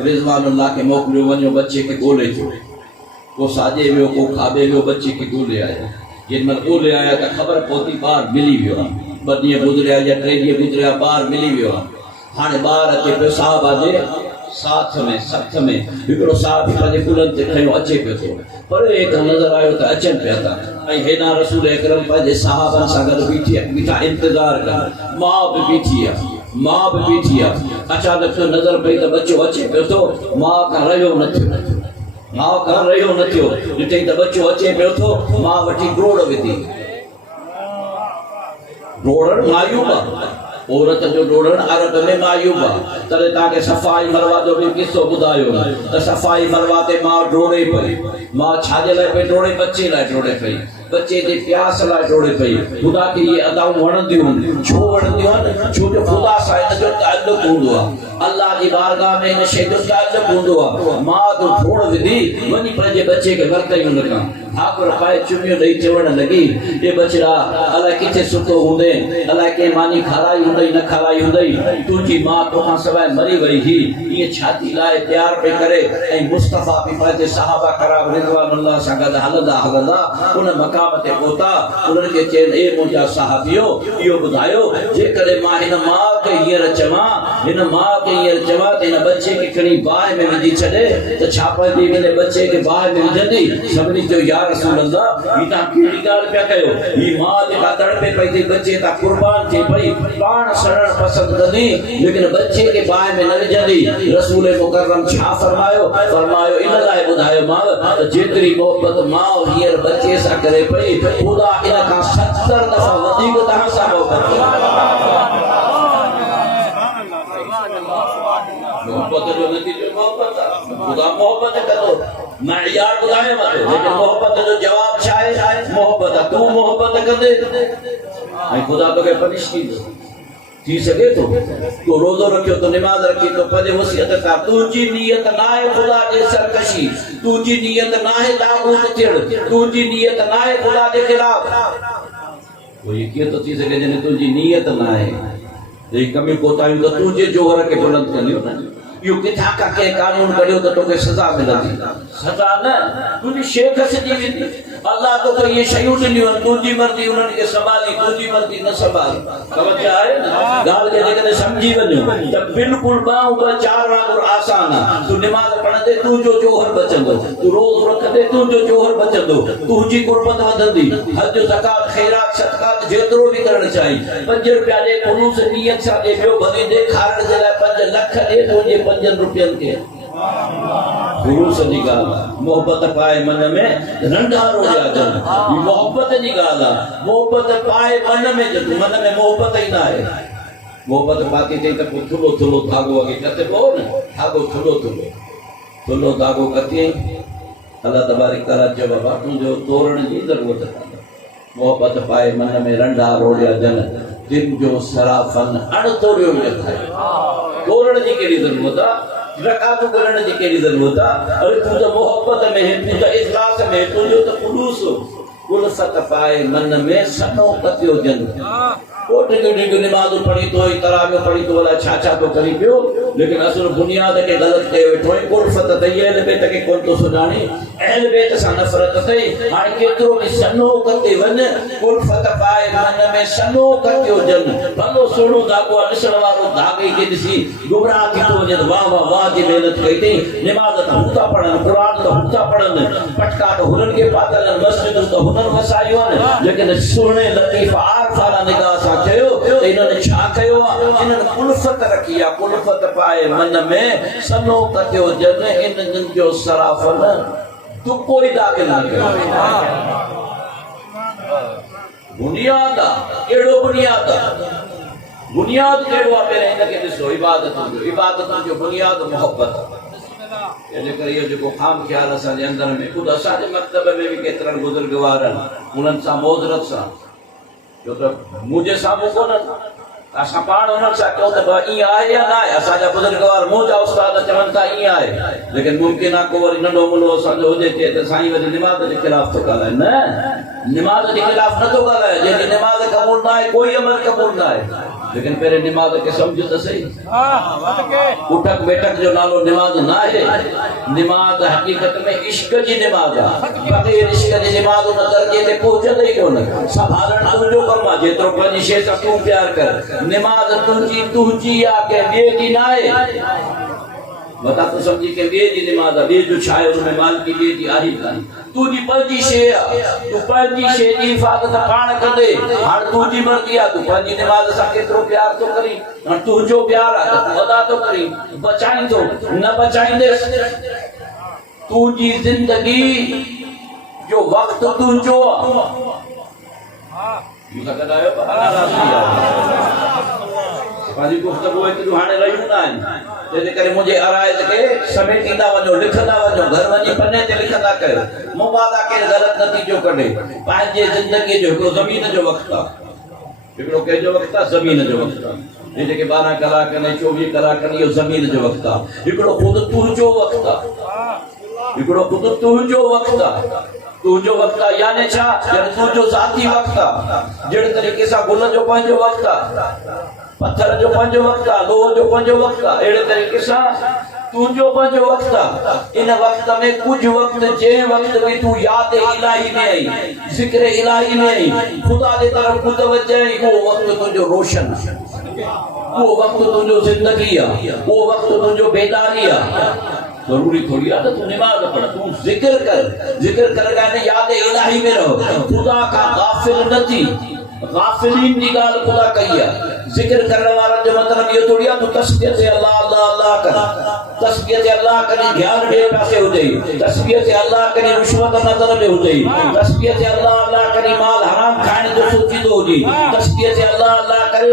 रिजवानुल्लाह के मोकलियो वञो बच्चे के गोले जो को साजे वियो को खाबे वियो बच्चे के गोले आया जिन मल गोले आया त खबर पहुती बार मिली वियो बदिए गुजरिया या ट्रेडिए गुजरिया बार मिली वियो हाने बार अचे पे सहाबा जे साथ में सख्त में हिकड़ो साहब पंहिंजे कुलनि ते खयो अचे पियो थो पर एक नज़र आयो त अचनि पिया था ऐं हेॾां रसूल अकरम पंहिंजे सहाबनि सां गॾु बीठा इंतज़ार कनि मां बि बीठी आहे अचानक तो नज़र पई त बच्चो अचे पियो थो मां खां रहियो न थियो ॾिठई त बच्चो अचे पियो थो मां वठी ग्रोड़ विधी ग्रोड़ मायूबा औरत जो डोड़न अरब में मायूबा तले ताके सफाई मरवा जो भी किस्सो बुधायो त सफाई मरवा ते मां डोड़े पई मां छाजे लाए पे डोड़े बच्चे लाए डोड़े पई बच्चे जे प्यास लाए डोड़े पई खुदा की ये अदाऊं वणंदियूं छो वणंदियूं छो जो खुदा सां इन जो ताल्लुक हुंदो आहे अल्लाह जी बारगाह में इन शइ जो ताल्लुक हुंदो आहे मां तो थोड़ विधी वनी पंहिंजे बच्चे के वरतयूं न का ठाकुर पाए चुमियो ॾेई चवण लॻी ये बचड़ा अलाए किथे सुतो हूंदे अलाए के मानी खाराई हुंदई न खाराई हुंदई तुंहिंजी मां तोखां सवाइ मरी वई ही ये छाती लाए प्यार पे करे ऐं मुस्तफा भी पंहिंजे सहाबा कराम रिज़वानुल्लाह सां गॾु हलंदा उन मकाम ते पहुता उन्हनि खे चयनि ए मुंहिंजा सहाबियो इहो ॿुधायो जेकॾहिं मां हिन मां खे हींअर चवां त हिन बच्चे खे खणी बाहि में विझी छॾे त छा पंहिंजे हिन बच्चे खे बाहि में विझंदी सभिनी चयो या रसूल अल्लाह ही तव्हां कहिड़ी ॻाल्हि पिया कयो ही मां जेका तड़पे पई थी बच्चे तां कुर्बान थी पई पाण सड़ण पसंदि कंदी लेकिन बच्चे खे बाहि में न विझंदी रसूल मुकर्रम छा फरमायो इन लाइ ॿुधायो मां त जेतिरी मोहबत मां हींअर बच्चे सां करे पई ख़ुदा इन खां 70 दफ़ा वधीक तव्हां सां मोहबत जो नतीजो मोहबत ख़ुदा मोहबत कंदो मयार ॿुधाए मथे लेकिन मोहबत जो जवाब छा आहे मोहबत तू मोहबत कंदे ऐं ख़ुदा तोखे पनिश कंदो थी सके तो रोज़ो रखियो तो नमाज रखी तो पंहिंजे वसीयत का तुंहिंजी नियत ना है खुदा जे सरकशी तुंहिंजी नियत ना है दागूत थियण तुंहिंजी नियत ना है खुदा जे खिलाफ कोई कीअं तो थी सके जने तुंहिंजी नियत ना है ये कमी कोताहियूं तो तुंहिंजे जोहर के बुलंद कंदियूं न यो किथा का के कानून करियो तो तोखे सजा मिलंदी सजा न तुझी शेख से जीवित अल्लाह तो ये शयूं ॾिनियूं तुझी मर्ज़ी उन्हनि खे संभाली तुझी मर्ज़ी न संभाली तवज्जो आहे न ॻाल्हि खे जेकॾहिं सम्झी वञो त बिल्कुलु ॿ 4 वांगुरु आसान आहे तूं निमाज़ पढ़ंदे तुंहिंजो जोहर बचंदो तूं रोज़ रखंदे तुंहिंजो जोहर बचंदो तुंहिंजी कुर्बत वधंदी हज ज़कात खैरात सदक़ात जेतिरो बि करणु चाही 5 रुपया ॾे ख़ुलूस नियत सां ॾे ॿियो भली ॾेखारण जे लाइ 5 लख ॾे तुंहिंजे 5 रुपयनि खे ख़ुलूस जी ॻाल्हि आहे मोहबत पाए मन में नंढा रोज़ा जन ये मोहब्बत जी ॻाल्हि आहे मोहब्बत पाए मन में मोहब्बत ई न आहे मोहब्बत पाती थी त पोइ थुलो थुलो धागो अॻे कते पियो न धागो थुलो धागो कती अल्लाह तबारक तआला चयो बाबा तुंहिंजो तोरण जी ज़रूरत कान्हे मोहब्बत पाए मन में नंढा रोज़ा जन जिन जो सराफन अणतोड़ियो लिखाए तोरण जी कहिड़ी ज़रूरत आहे रकात करण जी कहिड़ी ज़रूरत आहे अरे तूं त मोहब्बत में तूं त इख़लास में तुंहिंजो त ख़ुलूस उल्फत पाए मन में सनो कतियो जन कोट जो नमाज पढ़ी तो तरावी पढ़ी तो वाला छा तो करी पियो लेकिन असल बुनियाद के गलत के वेठो उल्फत तयले बेत के कोन तो सुनानी अहल बेत सा नफरत थई हां केतरो भी सनो कते वन उल्फत पाए मन में सनो कतियो जन भलो सोणो दागो ॾिसण वारो दागे के ॾिसी गुमराह थी तो वञे वाह वाह वाह जी मेहनत कई थी नमाज तो हुता पढ़न कुरान तो हुता पढ़न पटका तो हुनन के पातल मस्जिद तो हुनन वसायो लेकिन सुने लतीफ आरफ वाला निगाह सा कयो इन्होंने छा कयो इन्होंने उल्फत रखी है उल्फत पाए मन में सनो कतियो जन इन जो सराफन तू कोई दाखिल ना कयो बुनियाद केड़ो बुनियाद केड़ो आ पहिरे इनके ॾिसो इबादत जो बुनियाद मोहब्बत ये करे ये जो खाम ख्याल असां जे अंदर में खुद असां जे मकतब में भी केतरन बुजुर्गवार उन्हनि सां मोहब्बत सां जो तो मुझे सामू कोन असां पाण उन्हनि सां कयो त ई आहे या न आहे असांजा बुजुर्गवार मुंहिंजा उस्ताद चवनि था ई आहे लेकिन मुमकिन आहे को वरी नंढो मुंढो असांजो हुजे त साईं वरी निमाज़ जे ख़िलाफ़ थो ॻाल्हाए न निमाज़ जे ख़िलाफ़ नथो ॻाल्हाए जंहिंजी निमाज़ क़बूल न आहे कोई अमल क़बूल न आहे लेकिन पहिरें निमाज़ खे सम्झ त सही उठक बैठक जो नालो निमाज़ न आहे निमाज़ हक़ीक़त में इश्क जी निमाज़ आहे बग़ैर इश्क जी निमाज़ उन दर्जे ते पहुचंदे ई कोन संभालण तुंहिंजो कमु आहे जेतिरो पंहिंजी शइ सां तूं प्यार कर निमाज़ तुंहिंजी आहे के ॿिए जी न आहे बता तो समझी के ॿिए जी निमाज़ आहे ॿिए जो छा आहे उनमें मालिकी ॿिए जी आहे कान तुंहिंजी पंहिंजी शइ आहे तूं पंहिंजी शइ जी हिफ़ाज़त पाण कंदे हाणे तुंहिंजी मर्ज़ी आहे तूं पंहिंजी निमाज़ सां केतिरो प्यार थो करी हाणे तुंहिंजो प्यार आहे त तूं अदा थो करी बचाईंदो न बचाईंदेसि तुंहिंजी ज़िंदगी जो वक़्तु तुंहिंजो गुफ्तगू हाणे रहियूं न आहिनि जंहिंजे करे मुंहिंजे अराइज़ खे समेटींदा वञो लिखंदा वञो घर वञी पने ते लिखंदा कयो मुबादा केरु ग़लति नतीजो कढे पंहिंजे ज़िंदगीअ जो हिकिड़ो ज़मीन जो वक़्तु आहे हिकिड़ो कंहिंजो वक़्तु आहे ज़मीन जो वक़्तु आहे जेके 12 कलाक आहिनि 24 कलाक आहिनि इहो ज़मीन जो वक़्तु आहे हिकिड़ो ख़ुदि तुंहिंजो वक़्तु आहे हिकिड़ो ख़ुदि तुंहिंजो वक़्तु आहे तुंहिंजो वक़्तु आहे यानी छा यानी तुंहिंजो ज़ाती वक़्तु आहे जहिड़े तरीक़े सां गुल जो पंहिंजो वक़्तु आहे पत्थर जो पंहिंजो वक़्तु आहे लोह जो पंहिंजो वक़्तु आहे अहिड़े तरीक़े सां तुंहिंजो पंहिंजो वक़्तु आहे इन वक़्त में कुझु वक़्तु जंहिं वक़्तु में तूं यादि इलाही में आई ज़िक्र इलाही में आई ख़ुदा जे तरफ़ मुतवज्जह आई उहो वक़्तु तुंहिंजो रोशन उहो वक़्तु तुंहिंजो ज़िंदगी आहे उहो वक़्तु तुंहिंजो बेदारी आहे ज़रूरी थोड़ी आहे त तूं निमाज़ पढ़ तूं ज़िक्र कर यानी यादि इलाही में रहो ख़ुदा का गाफ़िल न थी गाफ़िलीन जी ॻाल्हि ख़ुदा कई आहे ज़िक्र करण वारनि जो मतिलबु इहो थोड़ी आहे तूं तस्बीह ते अल्लाह अल्लाह अल्लाह कर तस्बीह ते अल्लाह करी ध्यान ॿिए पासे हुजे तस्बीह ते अल्लाह करी रिश्वत नज़र में हुजे तस्बीह ते अल्लाह अल्लाह करी माल हराम खाइण जो सोचींदो हुजे तस्बीह ते अल्लाह अल्लाह करे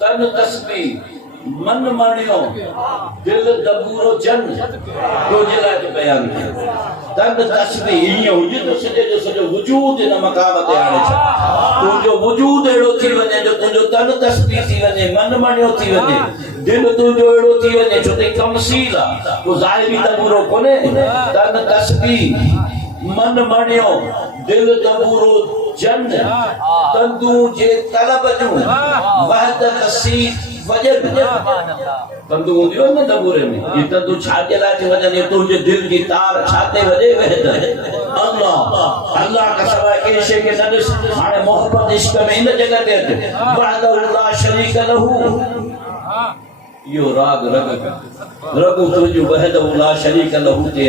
तन तस्बीह मन मानियो दिल दबूरो जन तो जिला के बयान तन तस्बीह ईअं हुजे तो सॼे जो सॼो वजूद इन मक़ाम ते आणे छा तुंहिंजो वजूद अहिड़ो थी वञे जो तुंहिंजो तन तस्बीह थी वञे मन मानियो थी वञे दिल तुंहिंजो अहिड़ो थी वञे छो त तमसील आहे तो ज़ाहिरी दबूरो कोन्हे तन तस्बीह मन मानियो दिल दबूरो जन तंदू जे तलब जो वहदत सी वजन तंदू दियो न दबूरे में ये तंदू छाते लाचे वजन ये तुझे दिल की तार छाते वजे वहदत अल्लाह अल्लाह का सवा के शे के नदिस हाने मोहब्बत इश्क में इन जगह ते वहदहुल्ला शरीक लहू यो राग रग रगु तुझो वहदहुल्ला शरीक लहू ते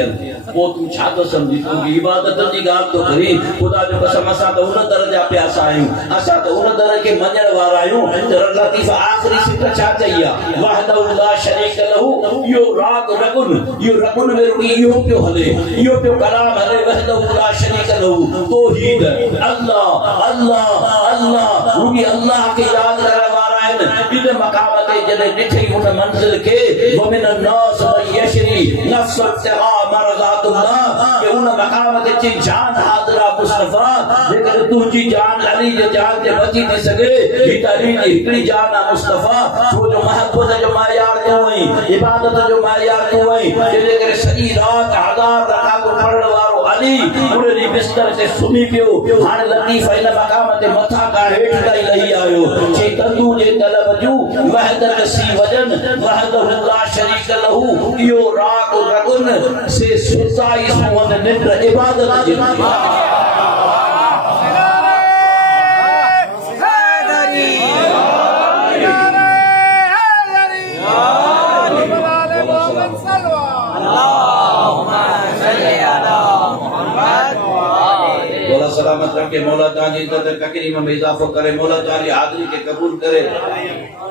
वो तू छा तो समझी तू इबादत जी गाल तो करी खुदा जो कसम असा तो उन दर्जा पे आसायूं असा तो उन दर के मंजर वारायूं तो लतीफ आखिरी सिक छा चाहिए वहदहुल्ला शरीक लहू यो रगुन में रुकी यो पे हले यो पे कलाम हले वहदहुल्ला शरीक लहू तौहीद अल्लाह अल्लाह अल्लाह रुकी अल्लाह के याद करे वारायन इन मकाम ते जने निठी उन मंजिल के वमिन अन्नास यशरी नफ्स तहा मरज़ातुल्लाह के उन मकाम ते ची जान हाज़रा मुस्तफा जेकर तुझी जान अली जे जान ते बची थी सके ही तारी जी हिकड़ी जान मुस्तफा छो जो महबूब जो मायार तू आई इबादत जो मायार तू आई जेकर सजी रात हजार रकात पढ़ण वारो अली उड़री बिस्तर ते सुमी पियो हाने लतीफ इन मकाम ते मथा का हेठ ताई लही आयो चे तंदू जे तलब जू वहदत सी वजन वहदहुल्ला शरीक लहू यो राग रगुन से सुसाई सुवन निद्र इबादत जी सलामत रखे मौला ताजी इज्जत तकरीम में इजाफा करे मौला ताजी हाजिरी के कबूल करे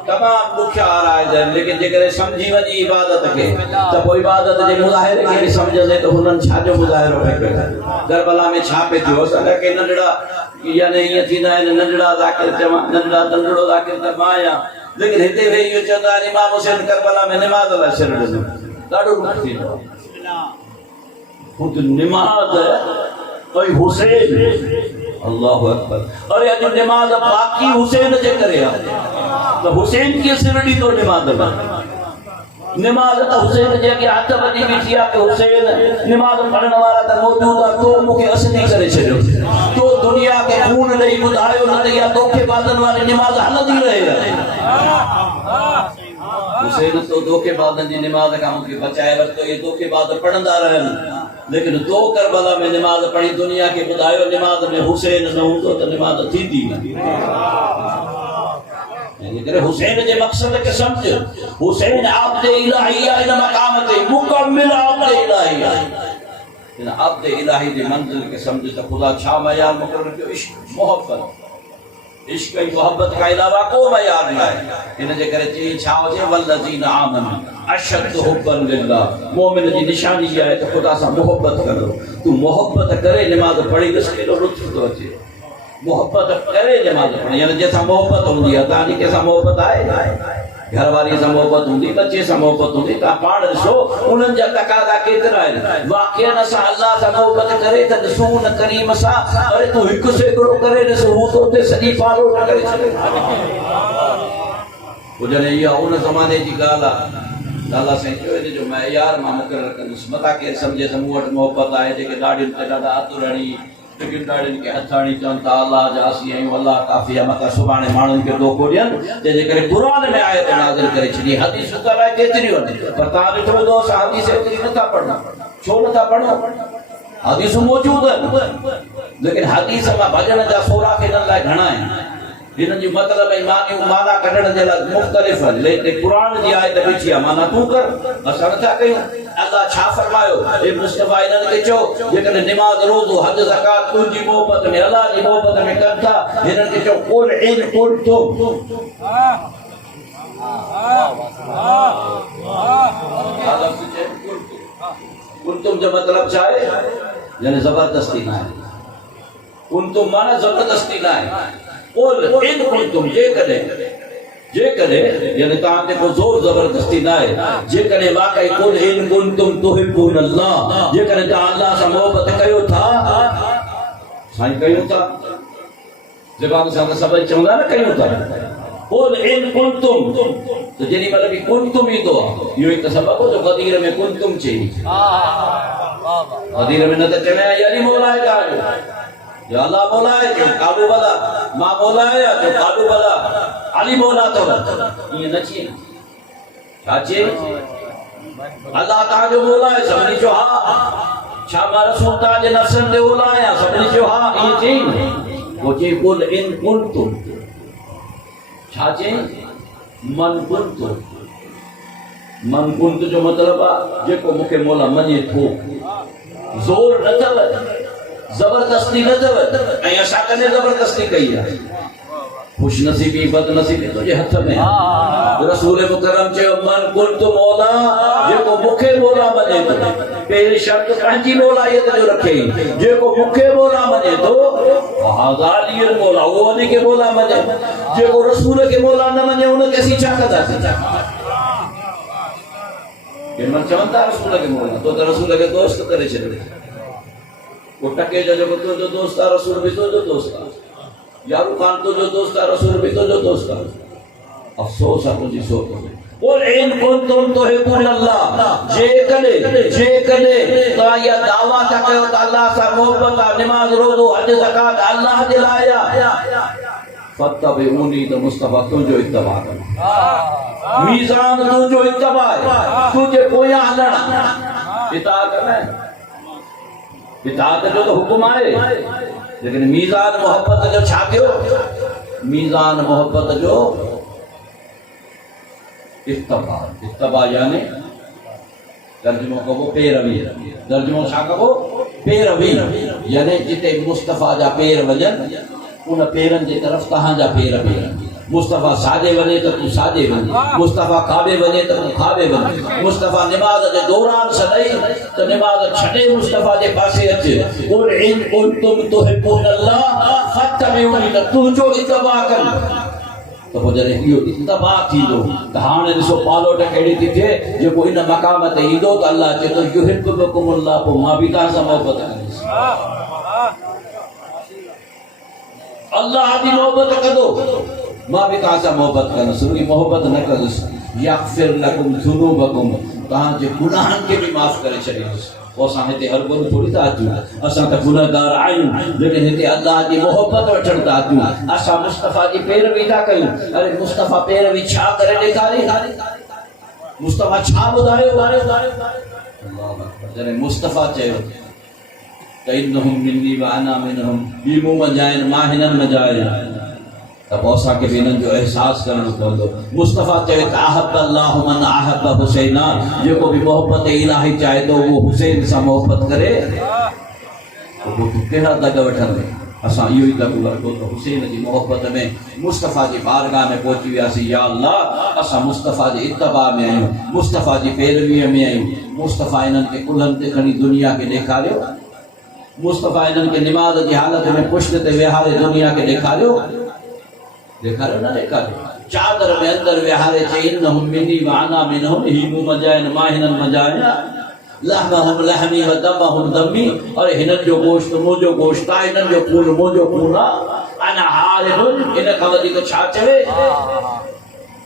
तमाम दुख आ रहा है लेकिन जेकर समझी वनी इबादत के तो वो इबादत जे मुजाहिरे के भी समझ ले तो हुनन छा जो मुजाहिरो पे करबला में छा पे थियो असा के नंडड़ा यानी ये थी ना नंडड़ा जाकिर जमा नंडड़ा तंडड़ो जाकिर जमाया लेकिन हिते वे यो चंदा इमाम हुसैन करबला में नमाज अल्लाह शरण डाडो रुखी खुद नमाज ओए हुसैन अल्लाहु अकबर अरे अज नमाज बाकी हुसैन जे करे तो हुसैन की सिरड़ी तो नमाज नमाज तो हुसैन जे के हाथ बदी बिठिया के हुसैन नमाज पढ़ने वाला तो मौजूद तो मुके असली करे छयो तो दुनिया के खून नहीं बुधायो न या धोखे बादन वाली नमाज हलदी रहे हुसैन तो धोखे बादन दी नमाज का मुके बचाए वर तो ये धोखे बाद पढ़ंदा रहन लेकिन दो करबला में नमाज पढ़ी दुनिया के बुधायो नमाज में हुसैन न हो तो नमाज थी दी लेकिन हुसैन जे मकसद के समझ हुसैन आपदे इलाही इन मकाम ते मुकम्मिल आपदे इलाही इन आपदे इलाही दे मंजिल के समझ तो खुदा छा मयार मुकर्रर के इश्क मोहब्बत इश्क की मोहब्बत का अलावा को मयार ना है इन जे करे ची छा हो जे वल्लजीन आमन अशद हुब्बन लिल्लाह मोमिन जी निशानी है तो खुदा से मोहब्बत करो तू मोहब्बत करे नमाज पढ़ी दस किलो लुत्फ तो अचे मोहब्बत करे नमाज पढ़ी यानी जैसा मोहब्बत होंदी है तानी कैसा मोहब्बत आए घर वाली से मोहब्बत होंदी बच्चे से मोहब्बत होंदी ता पाड़ सो उनन जा तकादा केतरा है वाकई न सा अल्लाह से मोहब्बत करे त रसूल करीम सा अरे तू हिक सेकड़ो करे न वो तो ते सदी पालो न करे छे उजने या उन जमाने जी गाला अल्लाह से जो मैं यार मा मुकर्रर कंदुस मता के समझे से मूट मोहब्बत आए जे गाड़ी ते दादा आतुरणी लेकिन गाड़ी के हथाणी चंता अल्लाह जासी है अल्लाह काफी मका सुबाने मानन के दो कोडियन जे करे कुरान में आयत नाज़िल करे छनी हदीस उतारा केतरी वने पर ता तो दो हदीस एतरी नथा पढ़ना छो नथा पढ़ो हदीस मौजूद है लेकिन हदीस में भजन जा सोरा के ला घणा है जिन जी मतलब है माना कढण जे ला मुख्तलिफ है लेकिन कुरान जी आयत बिछिया माना तू कर असा नथा कयो अल्लाह छा फरमायो ए मुस्तफा इनन के चो जेकन नमाज रोज़ो हज ज़कात तुजी मोहब्बत में अल्लाह जी मोहब्बत में करता इनन के चो कुल इन कुंतुम कुंतुम जो मतलब चाहे यानी जबरदस्ती ना है कुंतुम माना जबरदस्ती ना है कुल इन कुंतुम जे करे यानी ता ते को जोर जबरदस्ती ना है जे करे वाकई कुल इन कुंतुम तुहिब्बुन अल्लाह जे करे ता अल्लाह से मोहब्बत कयो था साईं कयो था जवाब से सब चवंदा न कयो था कुल इन कुंतुम तो जेनी मतलब कुंतुम ही तो यो एक सबब जो गदीर में कुंतुम चे गदीर में न त चने यानी मौला का जो अल्लाह मौला है जो कालू वाला मां मौला है जो कालू वाला अली मौला तो ये नची छाचे अल्लाह ता जो मौला है सबनी जो हां छा मारा सोता जे नफसन दे ओला है सबनी जो हां ये चई वो चई कुल इन कुंतुम छाचे मन कुंत जो मतलब आ जेको मुखे मौला मने थो जोर न थव जबरदस्ती न थव ऐं असां कने जबरदस्ती कई है खुश नसीबी बदनसीबी तुझे हथ में रसूल मुकरम चयो मन कुंत मौला जेको मुखे मौला मने थो पहली शर्त पंहिंजी मौलायत जो रखे जेको मुखे मौला मने थो हाज़ालियल मौला वो वने के मौला मने जेको रसूल के मौला न मने उन के सी छा कंदासीं के मन चवंदा रसूल के मौला तो रसूल के दोस्त करे छे वो टके जो तो जो दोस्त आ रसूल भी तो जो दोस्त आ यारू खान तो जो दोस्त आ रसूल भी तो जो दोस्त आ अफसोस है मुझे सोच और इन कुंतुम तुहिब्बुन अल्लाह जे कने तो या दावा था कयो त अल्लाह सा मोहब्बत आ नमाज रोजो हज ज़कात अल्लाह दिलाया फत्तबिऊनी तो मुस्तफा तुझो इत्तबा कर मीज़ान तुझो इत्तबा तुझे पोया हलना इताअत करना इताअत जो तो हुक्म आहे लेकिन मीज़ान मोहब्बत जो छा थियो मीज़ान मोहब्बत जो इत्तबा यानी तर्जुमो कबो पैरवी तर्जुमो छा कबो पैरवी यानी जिते मुस्तफा जा पैर वजन उन पैरन जे तरफ तहां जा पैर वजन मुस्तफा सादे वने तो तू सादे वने मुस्तफा काबे वने तो तू काबे वने मुस्तफा नमाज जे दौरान सदई तो नमाज छडे मुस्तफा जे पासे अचे और इन कुंतुम तुहिब्बुन अल्लाह फत्तबिऊनी तू जो इत्तबा कर तो वो जरे इहो इत्तबा थींदो त हाणे ॾिसो पालो त कहिड़ी थी थिए जेको इन मक़ाम ते ईंदो त अल्लाह चए थो युहिब्बुकुमुल्लाह पोइ मां बि तव्हां सां मोहबत कंदुसि अल्लाह बि मोहबत कंदो मां बि तव्हां सां मोहबत कंदुसि रुॻी मोहबत न कंदुसि यग़फ़िर लकुम ज़ुनूबकुम तव्हांजे गुनाहनि खे बि माफ़ करे छॾींदुसि वो असां हिते हर गुन थोड़ी था अचूं असां त गुनहगार आहियूं लेकिन हिते अल्लाह जी मोहब्बत वठण था अचूं असां मुस्तफा जी पैरवी था कयूं अरे मुस्तफा पैरवी छा करे ॾेखारी मुस्तफा छा ॿुधायो अल्लाह अकबर जॾहिं मुस्तफा चयो त इन्नहुम मिन्नी व अना मिनहुम ॿी मूं मजाइन मां हिननि मजाइन तब औसा के बिनन जो एहसास करना पवंदो मुस्तफा चवे त अहब अल्लाह मन अहब हुसैना जेको भी मोहब्बत इलाही चाहे तो वो हुसैन सा मोहब्बत करे तो वो केड़ा दग वठन असा इहो ई दग वठो तो हुसैन जी मोहब्बत में मुस्तफा जी बारगाह में पहुंची वियासी या अल्लाह असा मुस्तफा जी इत्तबा में आयूं मुस्तफा जी पैरवी में आयूं मुस्तफा इनन के कुल्हन ते खणी दुनिया के ॾेखारियो मुस्तफा इनन के नमाज जी हालत में पुष्ट ते विहारे दुनिया के ॾेखारियो ना ॾेखारियो चादर में अंदर विहारे चई इन्नहुम मिन्नी व अना मिनहुम ही मूं मजाइन मां हिननि मजाइन लहमहुम लहमी व दमहुम दमी और हिननि जो गोश्त मुंहिंजो गोश्त आहे हिननि जो खून मुंहिंजो खून आहे अना हारिबुन इन खां वधीक छा चवे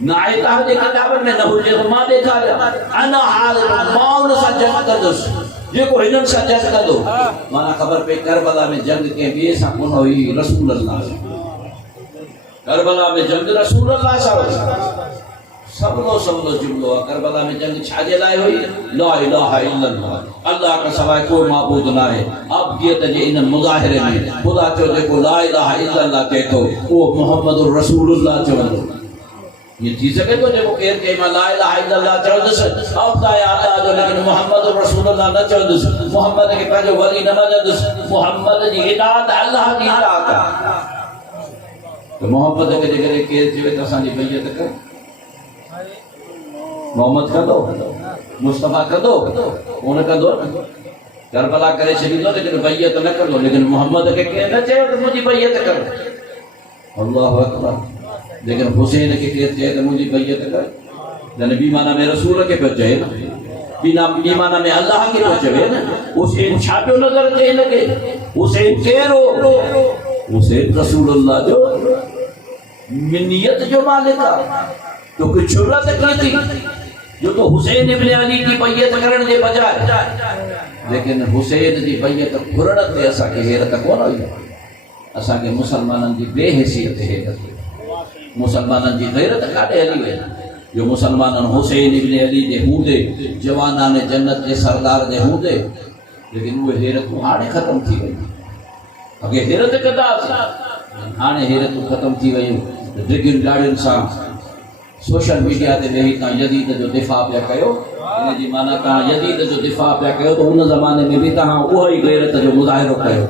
नाए तव्हां जे किताबनि में न हुजे त मां ॾेखारियां अना हारिबुन मां उन सां जंग कंदुसि जेको हिननि सां जंग कंदो माना ख़बर पई करबला में जंग कंहिं ॿिए सां कोन हुई रसूल अल्लाह करबला में जंग रसूल अल्लाह सां सबलो जुमलो करबला में जंग छाजे लाइ हुई ला इलाहा इल्लल्लाह अल्लाह का सवाइ कोई माबूद न आहे अब्दियत जे इन मुज़ाहिरे में खुदा चो जेको ला इलाहा इल्लल्लाह चए थो उहो मुहम्मदुर रसूलुल्लाह चवंदो ये थी सके तो जेको केर के ला इलाहा इल्लल्लाह चवंदुसि अब्दा या अल्लाह जो लेकिन मुहम्मदुर रसूलुल्लाह न चवंदुसि मुहम्मद के पंहिंजो वली न मञंदुसि मुहम्मद जी इताअत अल्लाह जी इताअत आहे तो मोहब्बत के जगह केर चवे त असांजी बैयत कर मोहम्मद कंदो मुस्तफा कंदो कोन कंदो करबला करे छॾींदो लेकिन बैयत न कंदो लेकिन मोहम्मद के केर न चयो त मुंहिंजी बैयत कर अल्लाहु अकबर लेकिन हुसैन के केर चए त मुंहिंजी बैयत कर यानी बी माना में रसूल के पियो चए न बी माना में अल्लाह के पियो चवे न हुसैन छा पियो नज़र अचे हिनखे हुसैन केर हो हुसैन रसूलुल्लाह जो मिन्नियत जो मालिक है तो कोई जुर्रत की थी जो तो हुसैन इब्ने अली की बैयत करण जे बजाय लेकिन हुसैन जी बैयत घुरण ते असा के हेरत कोन हुई असांखे मुसलमाननि जी बेहैसियत है, मुसलमाननि जी गैरत काॾे हली वई जो मुसलमाननि हुसैन इब्न अली जे हूंदे जवानान जन्नत जे सरदार जे हूंदे, लेकिन उहे हैरतूं हाणे ख़त्म थी वयूं। अॻे हैरत कंदा हुआसीं, हाणे हैरतूं ख़त्म थी वयूं। डिगियुनि ॾाड़ियुनि सां सोशल मीडिया ते वेही तव्हां यज़ीद जो दिफ़ा पिया कयो, इन जी माना तव्हां यज़ीद जो दिफ़ा पिया कयो त उन ज़माने में बि तव्हां उहा ई गैरत जो मुज़ाहिरो कयो।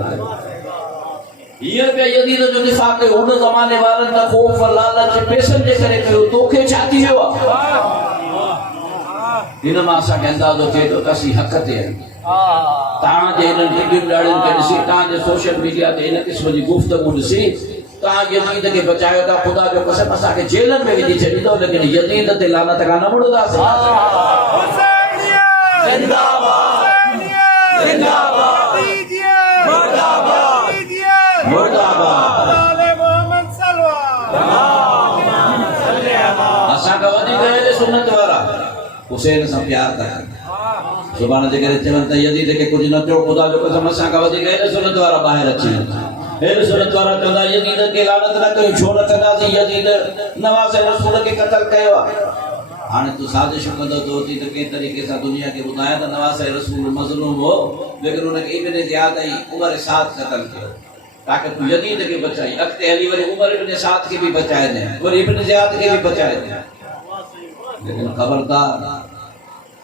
हींअर पिया यज़ीद जो दिफ़ा कयो, उन ज़माने वारनि त ख़ौफ़ लालच पैसनि जे करे कयो, तोखे छा थी वियो आहे? हिन मां असांखे अंदाज़ो थिए थो त असीं हक़ ते आहियूं। तव्हांजे हिननि डिगियुनि ॾाड़ियुनि खे ॾिसी, तव्हांजे सोशल मीडिया ते हिन क़िस्म जी गुफ़्तगू ॾिसी तव्हां यज़ीद खे बचायो था। ख़ुदा जो कसम असांखे जेलनि में विझी छॾींदो, लेकिन यज़ीद ते लानत खां न मुड़ंदासीं। असांखां वधीक अहले सुन्नत वारा हुसैन सां प्यार था कनि। ज़ुबान जे करे चवनि त यज़ीद खे कुझु न थियो, ख़ुदा जो कसम असांखां वधीक अहले सुन्नत वारा ॿाहिरि अची वञनि। अहले सुन्नत वारा चवंदा यज़ीद खे लानत न कयूं, छो न कंदासीं? यज़ीद नवाज़ रसूल खे क़त्ल कयो आहे। हाणे तूं साज़िश कंदो त होती त कंहिं तरीक़े सां दुनिया खे ॿुधायां त नवाज़ रसूल मज़लूम हो, लेकिन हुनखे इब्न ज़ियाद ऐं उमर साद क़त्ल कयो ताकि तूं यज़ीद खे बचाई। अॻिते हली वरी उमर इब्न साद खे बि बचाए ॾे, वरी इब्न ज़ियाद खे बि बचाए ॾे। लेकिन ख़बरदार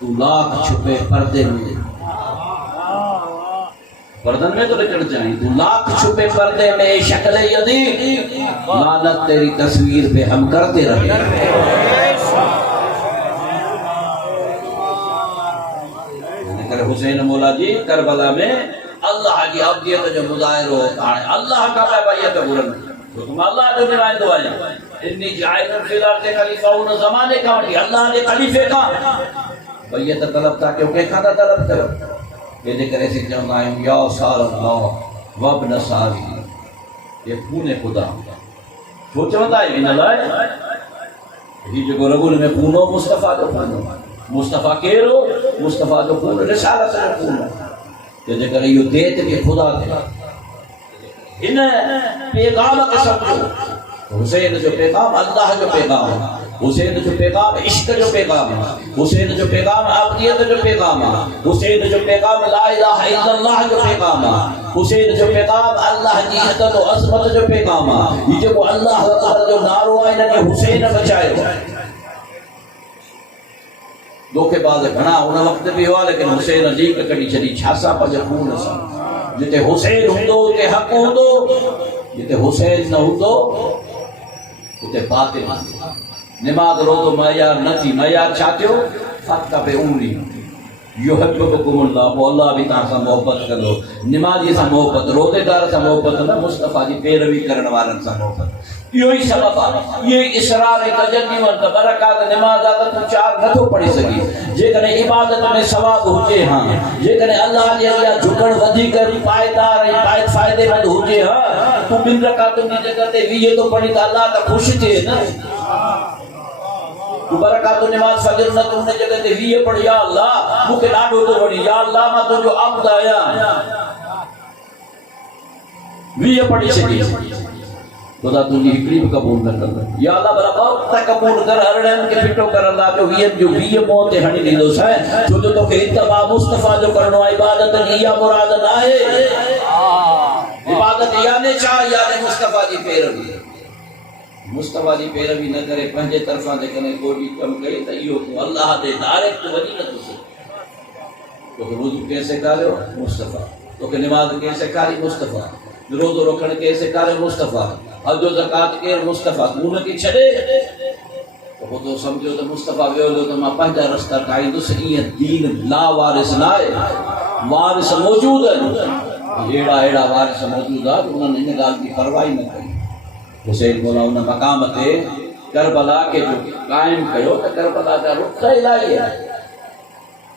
तूं लाख छुपे पर्दे में, पर्दन में तो लिखना चाहिए, तू लाख छुपे पर्दे में शक्ल यज़ीद, लानत तेरी तस्वीर पे हम करते रहे। हुसैन मौला जी करबला में अल्लाह की अब्दियत जो मुज़ाहिरो हाणे अल्लाह का बैयत घुरन, तो तुम अल्लाह जो निभाइंदो आहियां। इन्नी जाइलुन फिल अर्ज़ खलीफ़ा, उन ज़माने का वठी अल्लाह जे खलीफ़े का बैयत तलब था कयो, कंहिंखां था तलब कयो? ये करे से चवंदा आहियूं या सार अल्लाह वब्न सारी, ये पूने खुदा। छो चवंदा आहियूं? इन लाइ हीउ जेको रगुल में पूनो मुस्तफ़ा जो पूनो, मुस्तफ़ा केरु हो? मुस्तफ़ा जो पूनो रिसालत जो पूनो, जंहिंजे करे इहो देत खे ख़ुदा थिए। हिन पैगाम खे सम्झो, हुसैन जो पैगाम अल्लाह जो पैगाम है, हुसैन जो पैगाम इश्क जो पैगाम है, हुसैन जो पैगाम अब्दियत जो पैगाम है, हुसैन जो पैगाम ला इलाहा इल्लल्लाह जो पैगाम है, हुसैन जो पैगाम अल्लाह जी इज्जत और अज़मत जो पैगाम है। ये जो अल्लाह अकबर जो नारो है, इन्हें हुसैन बचायो। धोखेबाज़ घणा उन वक़्त बि हुआ, लेकिन हुसैन लीक कढी छॾी। छा सां? पंहिंजे खून सां। जिते हुसैन हूंदो उते हक़ हूंदो, जिते हुसैन न हूंदो उते बातिल हूंदो। निमाज़ रोज़ो मयार न थी, मयार छा थियो? फ़क़्त पे उंगली युहिब्बुकुमुल्लाह, अल्लाह भी तव्हां सां मोहब्बत कंदो। निमाज़ी सां मोहब्बत, रोज़ेदार सां मोहब्बत न, मुस्तफ़ा जी पैरवी करण वारनि सां मोहब्बत। इहो ई सबब आहे, इहो ई इसरार ऐं तजद्दीद त बरक़ात निमाज़ आहे त तूं चार नथो पढ़ी सघीं। जेकॾहिं इबादत में सवाब हुजे, हा, जेकॾहिं अल्लाह जे अॻियां झुकण वधीक पाइदार ऐं फ़ाइदेमंद हुजे, हा, तूं ॿिनि रकातुनि जी जॻह ते 20 थो पढ़ी त अल्लाह त ख़ुशि थिए न। तू बरक़ात निमाज़ फजर न तू उन जगह ते 20 पढ़, या अल्लाह मूंखे ॾाढो थो वणे, या अल्लाह मां तुंहिंजो अब्द आहियां, 20 पढ़ी छॾी, ख़ुदा तुंहिंजी हिकिड़ी बि क़बूल न कंदो। या अल्लाह बराबरि त क़बूल कर, अरिड़हनि खे फिटो कर अल्लाह जो 20 जो 20 मुंहं ते हणी ॾींदोसि, छो जो तोखे इत्तिबा मुस्तफ़ा जो करणो आहे। इबादत इहा मुराद न आहे, इबादत याने छा? याने मुस्तफ़ा जी पैरवी। मुस्तफ़ा जी पैरवी न करे पंहिंजे तरफ़ां जेकॾहिं कोई बि कमु कई त इहो तूं अल्लाह ते डायरेक्ट वञी नथो सघे। तोखे वुज़ू कंहिं सेखारियो? मुस्तफ़ा। तोखे निमाज़ कंहिं सेखारी? मुस्तफ़ा। रोज़ो रखणु कंहिं सेखारियो? मुस्तफ़ा। हज ज़कात केरु? मुस्तफ़ा। तूं उनखे छॾे त पोइ तो सम्झो त मुस्तफ़ा वियो त मां पंहिंजा रस्ता ठाहींदुसि। ईअं दीन ला वारिस न आहे, वारिस मौजूदु आहिनि, अहिड़ा अहिड़ा वारिस मौजूदु आहे, उन्हनि इन ॻाल्हि जी परवाह न कई। हुसैन मौला उन मक़ाम ते करबला खे जो क़ाइमु कयो त करबला जा रुख़ इलाही आहे।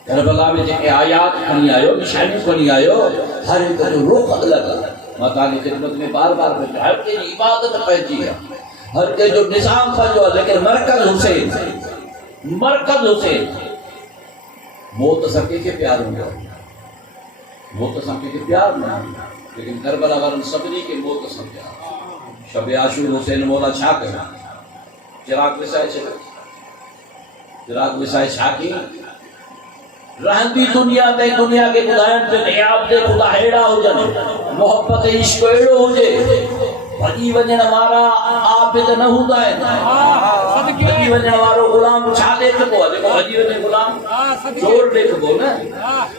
करबला में जेके आयात खणी आयो, निशानियूं खणी आयो, हर हिक जो रुख़ अलॻि आहे। मां तव्हांजी ख़िदमत में बार बार पहुचां, हर कंहिंजी इबादत पंहिंजी आहे, हर कंहिंजो निज़ाम पंहिंजो आहे, लेकिन मरकज़ हुसैन, मरकज़ हुसैन। मौत सां कंहिंखे प्यार हूंदो आहे? मौत सां कंहिंखे प्यार न, लेकिन करबला वारनि सभिनी खे मौत सां प्यार। शब आशूर हुसैन मौला छा कयो? चिराग विसाए छॾियो। चिराग विसाए छा कई? रहंदी दुनिया ते दुनिया खे ॿुधाइण ते नियाब ते ख़ुदा अहिड़ा हुजनि, मोहब्बत इश्क अहिड़ो हुजे, भॼी वञण वारा आबिद न हूंदा आहिनि। भॼी वञण वारो गुलाम छा लेखबो आहे? जेको भॼी वञे गुलाम चोर लेखबो न।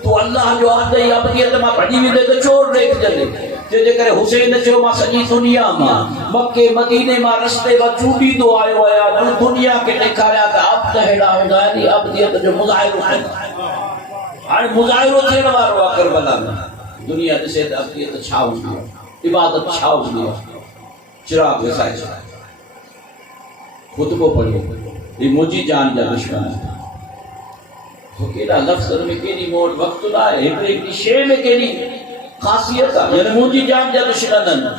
तूं अल्लाह जो अब्द ई अब्दियत मां भॼी वेंदे त चोर लेखजंदे। जंहिंजे करे हुसैन चयो मां सॼी दुनिया मां मके मदीने मां रस्ते मां चूंडींदो आयो आहियां, दुनिया खे ॾेखारिया त अब्द अहिड़ा हूंदा आहिनि, अब्दियत जो मुज़ाहिरो कनि। हाणे मुज़ाहिरो थियण वारो आहे करबला में। दुनिया ॾिसे त अब्दियत छा हूंदी आहे, इबादत छा हूंदी आहे। चिराग विसाए छॾियो, खुतबो पढ़ियो, ही मुंहिंजी जान जा दुश्मन आहिनि। केॾा लफ़्ज़नि में केॾी मोट वक़्तु न आहे, हिकिड़ी शइ में केॾी ख़ासियत आहे, यानी मुंहिंजी जान जा दुश्मन आहिनि।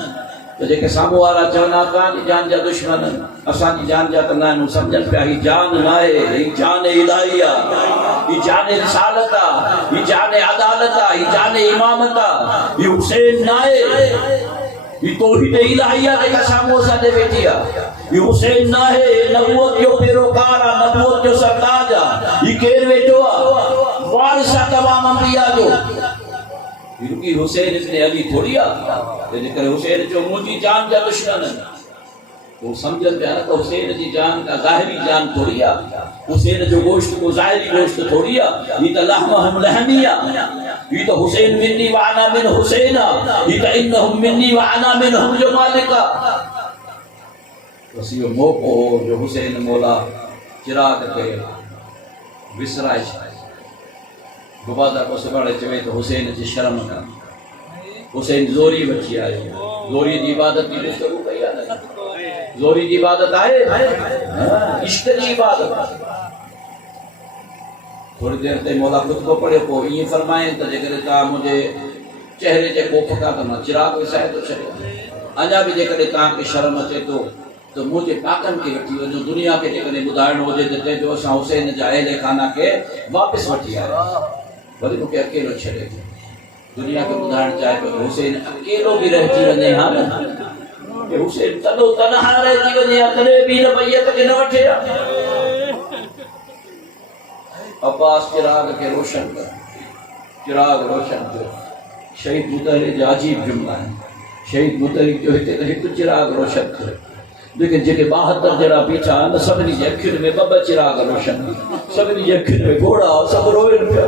त जेके साम्हूं वारा चवंदा तव्हांजी जान जा दुश्मन आहिनि, असांजी जान जा त न आहिनि, सम्झनि पिया ही जान न आहे, ही जान इलाही आहे, ही जान रिसालत आहे, ही जान अदालत आहे, ही जान इमामत आहे, ही हुसैन न आहे। ये तौहीद इलाही आहे जेका साम्हूं असांजे वेठी आहे। ये हुसैन न आहे, नबूवत जो पैरोकार आहे, नबूवत जो सरताज आहे। ही केरु वेठो आहे? वारिस आहे तमाम अंबिया जो। ये हुसैन इब्न अली थोड़ी आहे। जंहिंजे करे हुसैन जो मुंहिंजी जान जा दुश्मन आहिनि, वो समझनि पिया न त हुसैन जी जान का ज़ाहिरी जान थोड़ी आहे। हुसैन जो गोश्त को ज़ाहिरी गोश्त थोड़ी आहे। ये त लहम लहमी आहे। ये तो हुसैन मिन्नी व अना मिन हुसैन, ये तो इन्नहुम मिन्नी व अना मिनहुम जो मालिक। बस इहो मौक़ो हो जो हुसैन मौला चिराग खे विसराए छॾियो। गुबादा को सुभाणे चवे त हुसैन जी शर्म कर। हुसैन ज़ोरी वठी आयो, ज़ोरी जी इबादत जी गुफ़्तगू कई आहे न। ज़ोरी जी इबादत आहे, इश्क जी इबादत। थोड़ी देर ते मौला खुतबो पढ़ियो, पोइ ईअं फरमाए त जेकॾहिं तव्हां मुंहिंजे चेहरे ते कोप का त मां चिराग विसाए थो छॾियां। अञा बि जेकॾहिं तव्हांखे शर्म अचे थो त मुंहिंजे पाकनि खे वठी वञो। दुनिया खे जेकॾहिं ॿुधाइणो हुजे त चइजो असां हुसैन जा अहले खाना खे वापसि वठी आया, वरी मूंखे अकेलो छॾे थो। दुनिया खे ॿुधाइणु चाहे पियो त हुसैन अकेलो बि रहिजी वञे हा न, हुसैन तॾो तनहा रहिजी वञे हा, तॾहिं बि हिन मैयत खे न वठे हा। अब्बास चिराग के रोशन कर, चिराग रोशन कर। शहीद मुतहरिक जो अजीब जुमला है। शहीद मुतहरिक जो हिते त हिकु चिराग रोशन कर, लेकिन जेके 72 जरा बीठा आहिनि सभिनी जे अखियुनि में ॿ चिराग रोशन, सभिनी जे अखियुनि में घोड़ा, सभु रोइनि पिया,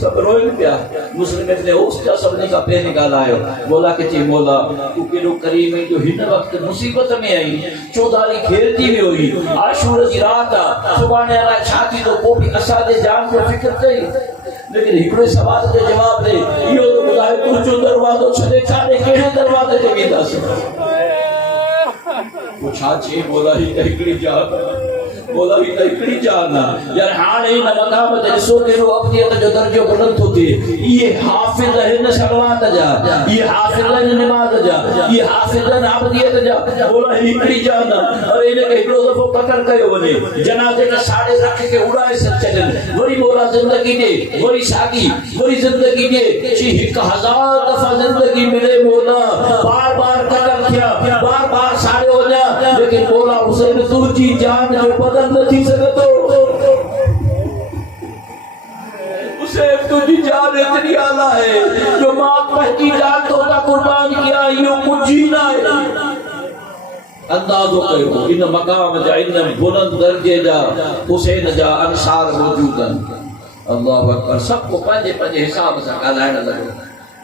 सभु रोइनि पिया। मुस्लिम इब्न औस जा सभिनी खां पहिरीं ॻाल्हायो, मौला खे चई मौला तूं केॾो करीम आहीं जो हिन वक़्तु मुसीबत में आई, चौधारी खेरजी वियो हुई, आशूर जी राति आहे, सुभाणे अलाए छा थींदो, पोइ बि असांजे जान जो फिक्र कई। लेकिन हिकिड़े सवाल जो जवाब ॾे, इहो त ॿुधाए तुंहिंजो दरवाज़ो छॾे काॾे कहिड़े दरवाज़े ते वेंदासीं? छा चई मौला ही त हिकिड़ी जान, मौला ही त हिकिड़ी जान आहे। यार हाणे हिन मक़ाम ते ॾिसो कहिड़ो अब्दियत जो दर्जो बुलंद थो थिए। इहे हाफ़िज़ हिन सलवात जा, इहे हाफ़िज़ हिन निमाज़ जा, इहे हाफ़िज़ अब्दियत जा। मौला ही हिकिड़ी जान आहे। अरे हिनखे हिकिड़ो दफ़ो क़त्ल कयो वञे, जनाज़े जा साड़े रख के उड़ाए छॾनि, वरी मौला ज़िंदगी ॾे, वरी साॻी, वरी ज़िंदगी ॾे। चई 1000 दफ़ा ज़िंदगी मिले मौला, बार बार क़त्ल थिया, बार बार साड़ियो वञा, लेकिन मौला हुसैन तुंहिंजी जान जो बदल न थी सघंदो। हुसैन तुंहिंजी जान एतिरी आला है जो मां पंहिंजी जान तो का कुर्बान किया, इहो कुझु ई न आहे। अंदाज़ो कयो इन मक़ाम जा, इन बुलंद दर्जे जा हुसैन जा अंसार मौजूद आहिनि। अल्लाहु अकबर। सबको पंहिंजे पंहिंजे हिसाब सां ॻाल्हाइण लॻो।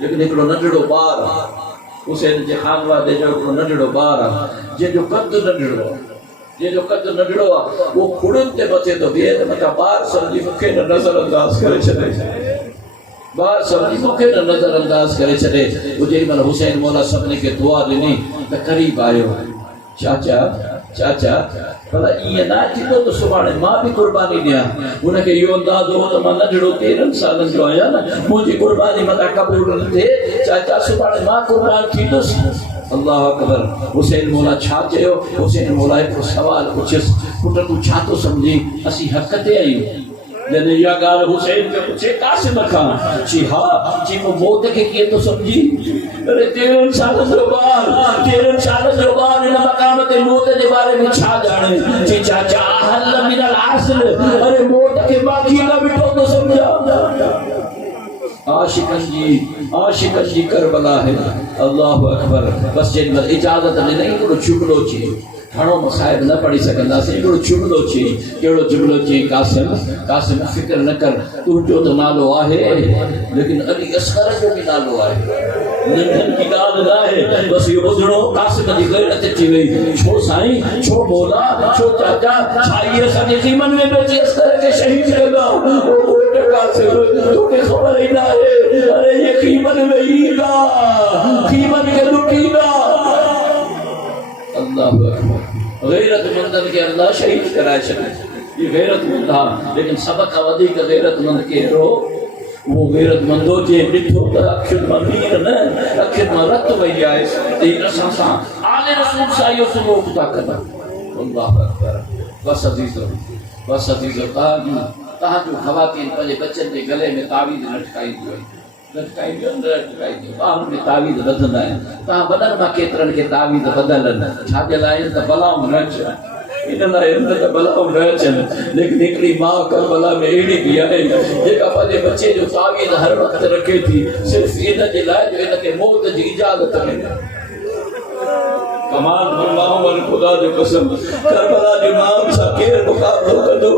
लेकिन हिकिड़ो नंढड़ो ॿार आहे, हुसैन जे खानवादे जो हिकिड़ो नंढड़ो ॿार आहे, जंहिंजो कद नंढड़ो आहे, जंहिंजो कद नंढड़ो आहे, उहो खुड़ियुनि ते मथे थो बीहे त मथां ॿार सम्झी मूंखे न नज़रअंदाज़ करे छॾे, ॿार सम्झी मूंखे न नज़रअंदाज़ करे छॾे। उहो जेॾी महिल हुसैन मौला सभिनी खे दुआ ॾिनी त क़रीब आयो, चाचा चाचा भला ईअं न थींदो त सुभाणे मां बि कुर्बानी ॾियां। हुनखे इहो अंदाज़ो हो त मां नंढड़ो 13 सालनि जो आहियां न, मुंहिंजी कुर्बानी मथां क़बूल न थिए, चाचा सुभाणे मां कुर्बान थींदुसि। अल्लाह अकबर। हुसैन मौला छा चयो? हुसैन मौला हिकिड़ो सवाल पुछियुसि, पुट तूं छा थो सम्झी? असीं हक़ ते आहियूं, जन या गाल हुसैन के पूछे कासिम खान जी हाँ जी वो मौत के किए तो समझी अरे 13 साल जो बाद इन मकाम ते मौत के बारे में छा जाने जी चाचा हल मिनल आसल अरे मौत के बाकी का बिठो तो समझा आशिकन जी करबला है अल्लाह अकबर बस जिन इजाजत नहीं को चुगलो ची घणो मसाइब न पढ़ी सकंदा से हिकिड़ो जुमलो ची केड़ो जुमलो ची कासिम फिक्र न कर तुंहिंजो तो नालो आहे लेकिन अली असगर जो भी नालो आहे नंढन की ॻाल्हि न आहे बस इहो ॿुधणो कासिम जी गैरत अची वई छो साईं छो मौला छो चाचा छा इहे असांजे ज़ीमन में बि अची असगर खे शहीद कंदा ओ कासिम तोखे ख़बर ई न आहे अरे ये क़ीमत में ईंदा क़ीमत के लुटींदा अल्लाह अकबर गैरतमंदन के अल्लाह शहीद कराए छॾे ये गैरतमंद हा लेकिन सब खां वधीक गैरतमंद कहिड़ो वो गैरतमंदो जे ॾिठो त अखियुनि मां नीर न अखियुनि मां रत वई आहे त इन सां आले रसूल सां इहो सुलूक था कनि अल्लाह अकबर बस अज़ीज़ो तव्हांजो ख़वातीन पंहिंजे बच्चनि जे गले में तावीज़ लटकाईंदियूं आहिनि ॿारनि में तावीज़ बधंदा आहिनि तव्हां वॾनि मां केतिरनि खे तावीज़ बदलनि छाजे लाइ त भलाऊं न अचनि इन लाइ त भलाऊं न अचनि लेकिन हिकिड़ी माउ करबला में अहिड़ी बि आहे जेका पंहिंजे बच्चे जो तावीज़ हर वक़्तु रखे थी सिर्फ़ु इन जे लाइ जो हिनखे मौत जी इजाज़त मिले कमाल फरमाओ खुदा जो कसम करबला जो नाम सा केर मुकाबलो कंदो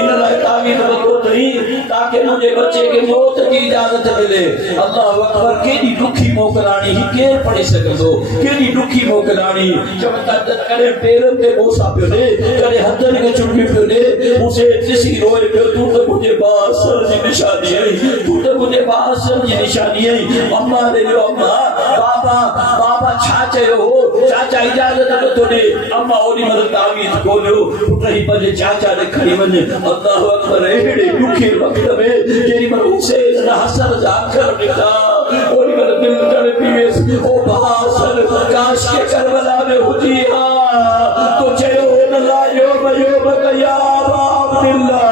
इन लाइ तावीज़ वतो नहीं ताकि मुझे बच्चे के मौत की इजाजत मिले अल्लाह अकबर केडी दुखी मोकलाणी ही केर पढ़ी सकंदो केडी दुखी मोकलाणी जब तक करे पेरन ते बोसा पियो दे करे हथन के चुटकी पियो दे उसे दिसी रोए पियो तू तो मुझे बासर जी निशानी है तू तो मुझे बासर जी निशानी है अम्मा रे अम्मा बाबा छा चयो चाचा इजाजत तो दे अम्मा ओडी मदद तावीज़ खोलियो पुटई पंहिंजे चाचा ने खणी वञे अल्लाह अकबर एड़े दुखे वक्त में जेरी पर हुसैन हसन जा अखर निका ओडी पर दिल जड़े पीवेस ओ बासर काश के करबला में हुजी हा तो चयो न लायो मयो बकया अब्दुल्ला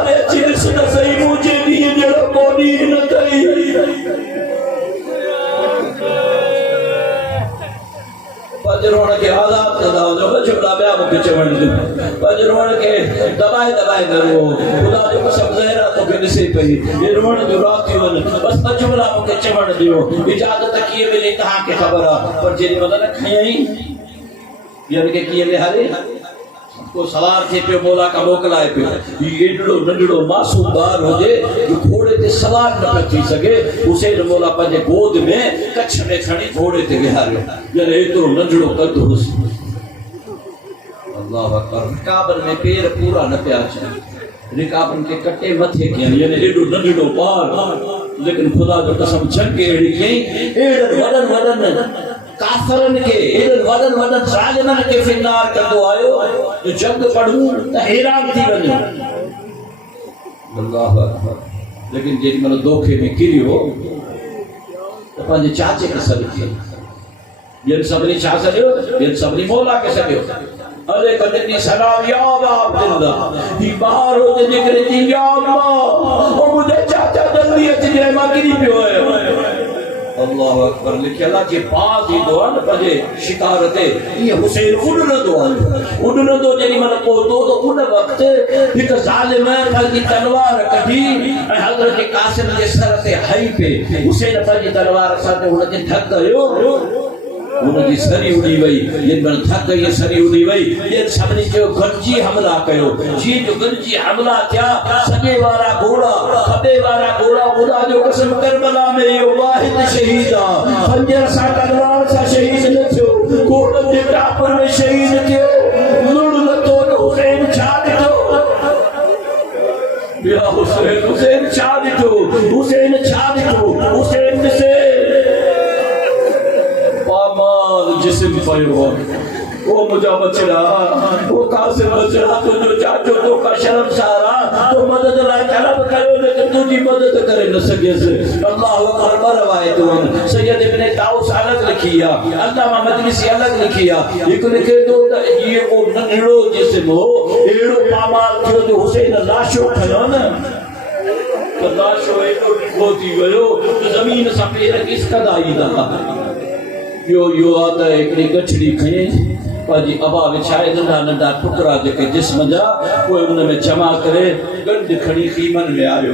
अरे चिरस न सही मुझे भी जड़ो कोडी न कई पजरोण के आजाद कदा जो बचड़ा ब्या मुके चवण दो पजरोण के दबाए करो खुदा जो कसम ज़हरा तो के दिसे पई ये रोण जो राती वन बस बचड़ा मुके चवण दियो इजाजत किए मिली कहां के खबर पर जेरी मदद खयई यानी के किए ले हारे को सवार थे पे मौला का मोकलाए पे ये एडड़ो नंढड़ो मासूम बार हो जे जो घोड़े ते सवार न थी सके उसे मौला पंहिंजे गोद में कच्छ में खणी घोड़े ते बिहारियो यानी एतरो नंढड़ो कद हुस अल्लाह अकबर रिकाबन में पैर पूरा न पिया अचनि रिकाबन के कटे मथे के यानी एडो नंढड़ो बार लेकिन खुदा जो कसम जंग एड़ी कई एड़न वडन काफरन के एडन वडन जालिमन के फिनार कंदो आयो जो जंग पढ़ू त हैरान थी वने अल्लाह अकबर लेकिन जेडी मन धोखे में किरियो त पंहिंजे चाचे के सॾ कयो ये सभनी छा सॾियो ये सभनी मौला के सॾियो अरे कदनी सलाम या अब्दुल्ला ही बाहर हो जे करे थी या अल्लाह ओ मुझे चाचा जल्दी अच जे मां किरी पियो है अल्लाह अकबर लिखला जे बाज ई दोन बजे शिकार ते ये हुसैन उड़न दो जेनी मन पहुतो तो उन वक्त एक जालिम पंहिंजी तलवार कढी ऐं हज़रत कासिम जे सर ते हई पे हुसैन पंहिंजी तलवार सां हुन जे धक कयो उनकी सरी उड़ी वई जिन पर थक ये सरी उड़ी वई ये सबनी जो गंजी हमला कयो जी जो गंजी हमला क्या सगे वाला घोड़ा खबे वाला घोड़ा खुदा जो कसम करबला में ये वाहिद शहीदा खंजर सा तलवार सा शहीद न थियो घोड़े जे टापर में शहीद थियो लुड़ लतो हुसैन छा ॾिठो या हुसैन छा ॾिठो हुसैन से जिस्म पयो वो मुझा बचड़ा वो कासिम बचड़ा तो जो चाचो तो का शर्म सारा तो मदद ला तलब करो लेकिन तुझी मदद करे न सके से अल्लाह अकबर रवायत है सैयद इब्ने ताउस अलग लिखिया अल्लामा मजलिसी अलग लिखिया एक लिखे तो ये वो नंढड़ो जिस्म हो एड़ो पामाल थियो जो हुसैन लाशो खयो न तो लाशो एड़ो डिघो थी गयो जमीन सा पेर किस कदाई दा यो आता है एकड़ी गठड़ी खये पाजी अबा विछाए नंढा नंढा टुकड़ा जेके जिस्म जा कोई उन में जमा करे गंढ खड़ी कीमन में आयो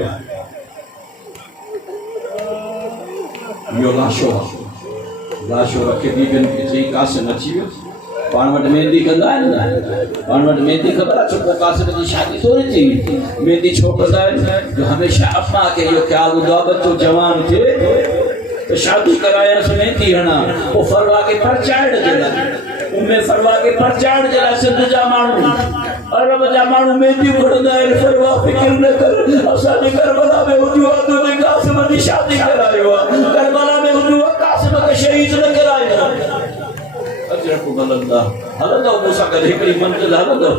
यो लाशो रखे बीबन के जी कासिम अची वियो पाण वटि मेहंदी कंदा आहिनि न पाण वटि मेहंदी ख़बर आहे छो कासिम जी शादी थोरी थी मेहंदी छो कंदा आहिनि जो हमेशा अम्मा खे इहो ख़्यालु हूंदो आहे बच्चो जवान थिए तो शादी कराया से मेहंदी हणा वो फरवा के परचाड़ जला उम्मे फरवा के परचाड़ जला सिंध जा माण्हू अरब जा माण्हू मेहंदी घुड़ंदा आहिनि फरवा फिक्र न कर असांजे करबला में हुजो तो कासिम जी शादी करायो आहे करबला में हुजो कासिम खे शहीद न करायो अजरक बलंदा हलंदो मूंसां गॾु हिकिड़ी मंज़िल हलंदो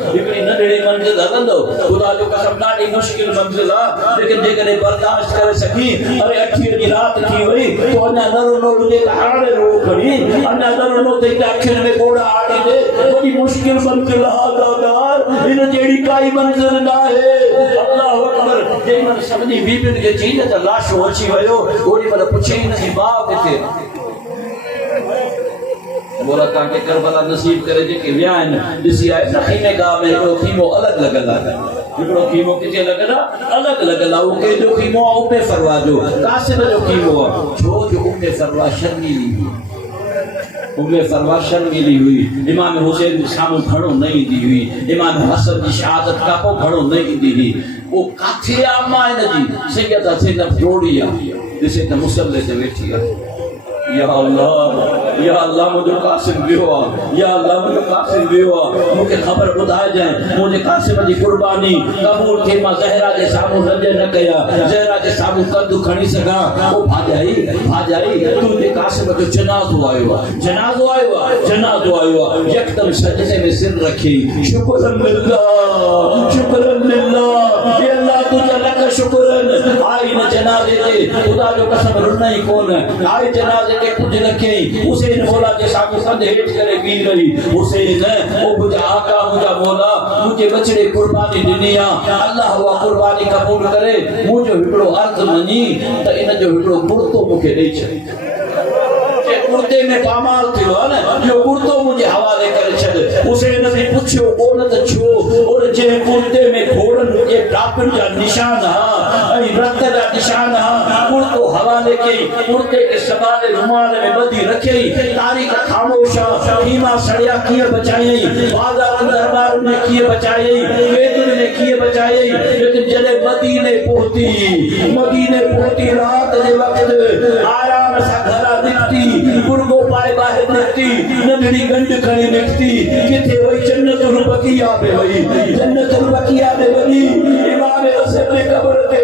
हिकिड़ी नंढड़ी मंज़िल हलंदो ख़ुदा जो कसम ॾाढी मुश्किल मंज़िल आहे लेकिन जेकॾहिं बर्दाश्त करे सघी अरे 8 जी राति थी वई तो अञा नरो हुजे त हाणे रो खणी अञा नरो थी त अखियुनि में गोड़ा आड़ी दे वॾी मुश्किल मंज़िल आहे दादार हिन जहिड़ी काई मंज़िल न आहे अल्लाहु अकबर जेॾी महिल सभिनी बीबियुनि खे चई त लाशो अची वियो ओॾी महिल पुछई हिन जी माउ किथे बोला ताके करबला नसीब करे जेके विया आहिनि ॾिसी आए न खीमे गांव में हिकिड़ो खीमो अलॻि लॻल आहे हिकिड़ो खीमो किथे लॻल आहे अलॻि लॻल आहे उहो कंहिंजो खीमो आहे उम्मे फरवा जो कासिम जो खीमो आहे छो जो उम्मे फरवा शर्मीली हुई उम्मे फरवा शर्मीली हुई इमाम हुसैन साम्हूं घणो न ईंदी हुई इमाम हसन जी शहादत खां पोइ घणो न ईंदी हुई वो काथे आहे अम्मा हिन जी सैयद ज़ैनब जोड़ी आहे ॾिसे त मुसल्ले ते वेठी आहे या अल्लाह मुझे कासिम वियो या अल्लाह मुझे कासिम वियो मुझे खबर बुधाए जाए मुझे कासिम जी कुर्बानी कबूल थे मां ज़हरा जे सामू रज न कया ज़हरा जे सामू कद खणी सका ओ भाजाई तू जे कासिम जो जनाज़ो आयो यकदम सजदे में सिर रखी शुक्रन लिल्लाह ये अल्लाह तुझा लख शुक्रन आई न जनाजे ते खुदा जो कसम रुनई कोन आई जनाजे के कुछ रखे हुसैन मौला के सामने कंध हेठ करे गी रही हुसैन ओ मुझे आका मुझे मौला मुझे बछड़े कुर्बानी दिनिया अल्लाह वा कुर्बानी कबूल करे मुझो हिकड़ो अर्थ मनी त इन जो हिकड़ो कुर्तो मुखे देई छे कुर्ते में पामाल थियो न जो कुर्तो मुझे हवाले करे छद हुसैन ने पूछो कोन त छो और जे कुर्ते में घोड़न के टापन जा निशान हा ऐ रक्त जा निशान हा कुर्तो हवाले के कुर्ते के सवाले रुमाल में बदी रखे तारीख खामोश ईमा सड़िया किए बचाई बाजार दरबार में किए बचाई वेदुर ने किए बचाई लेकिन जले मदीने पहुंची रात जे वक्त आराम सा घरा निकती गुरगो पाए बाहर निकती नंढड़ी गंढ खणी निकती किथे वई जन्नतुल बकिया में वई इमाम हसन ने कब्र ते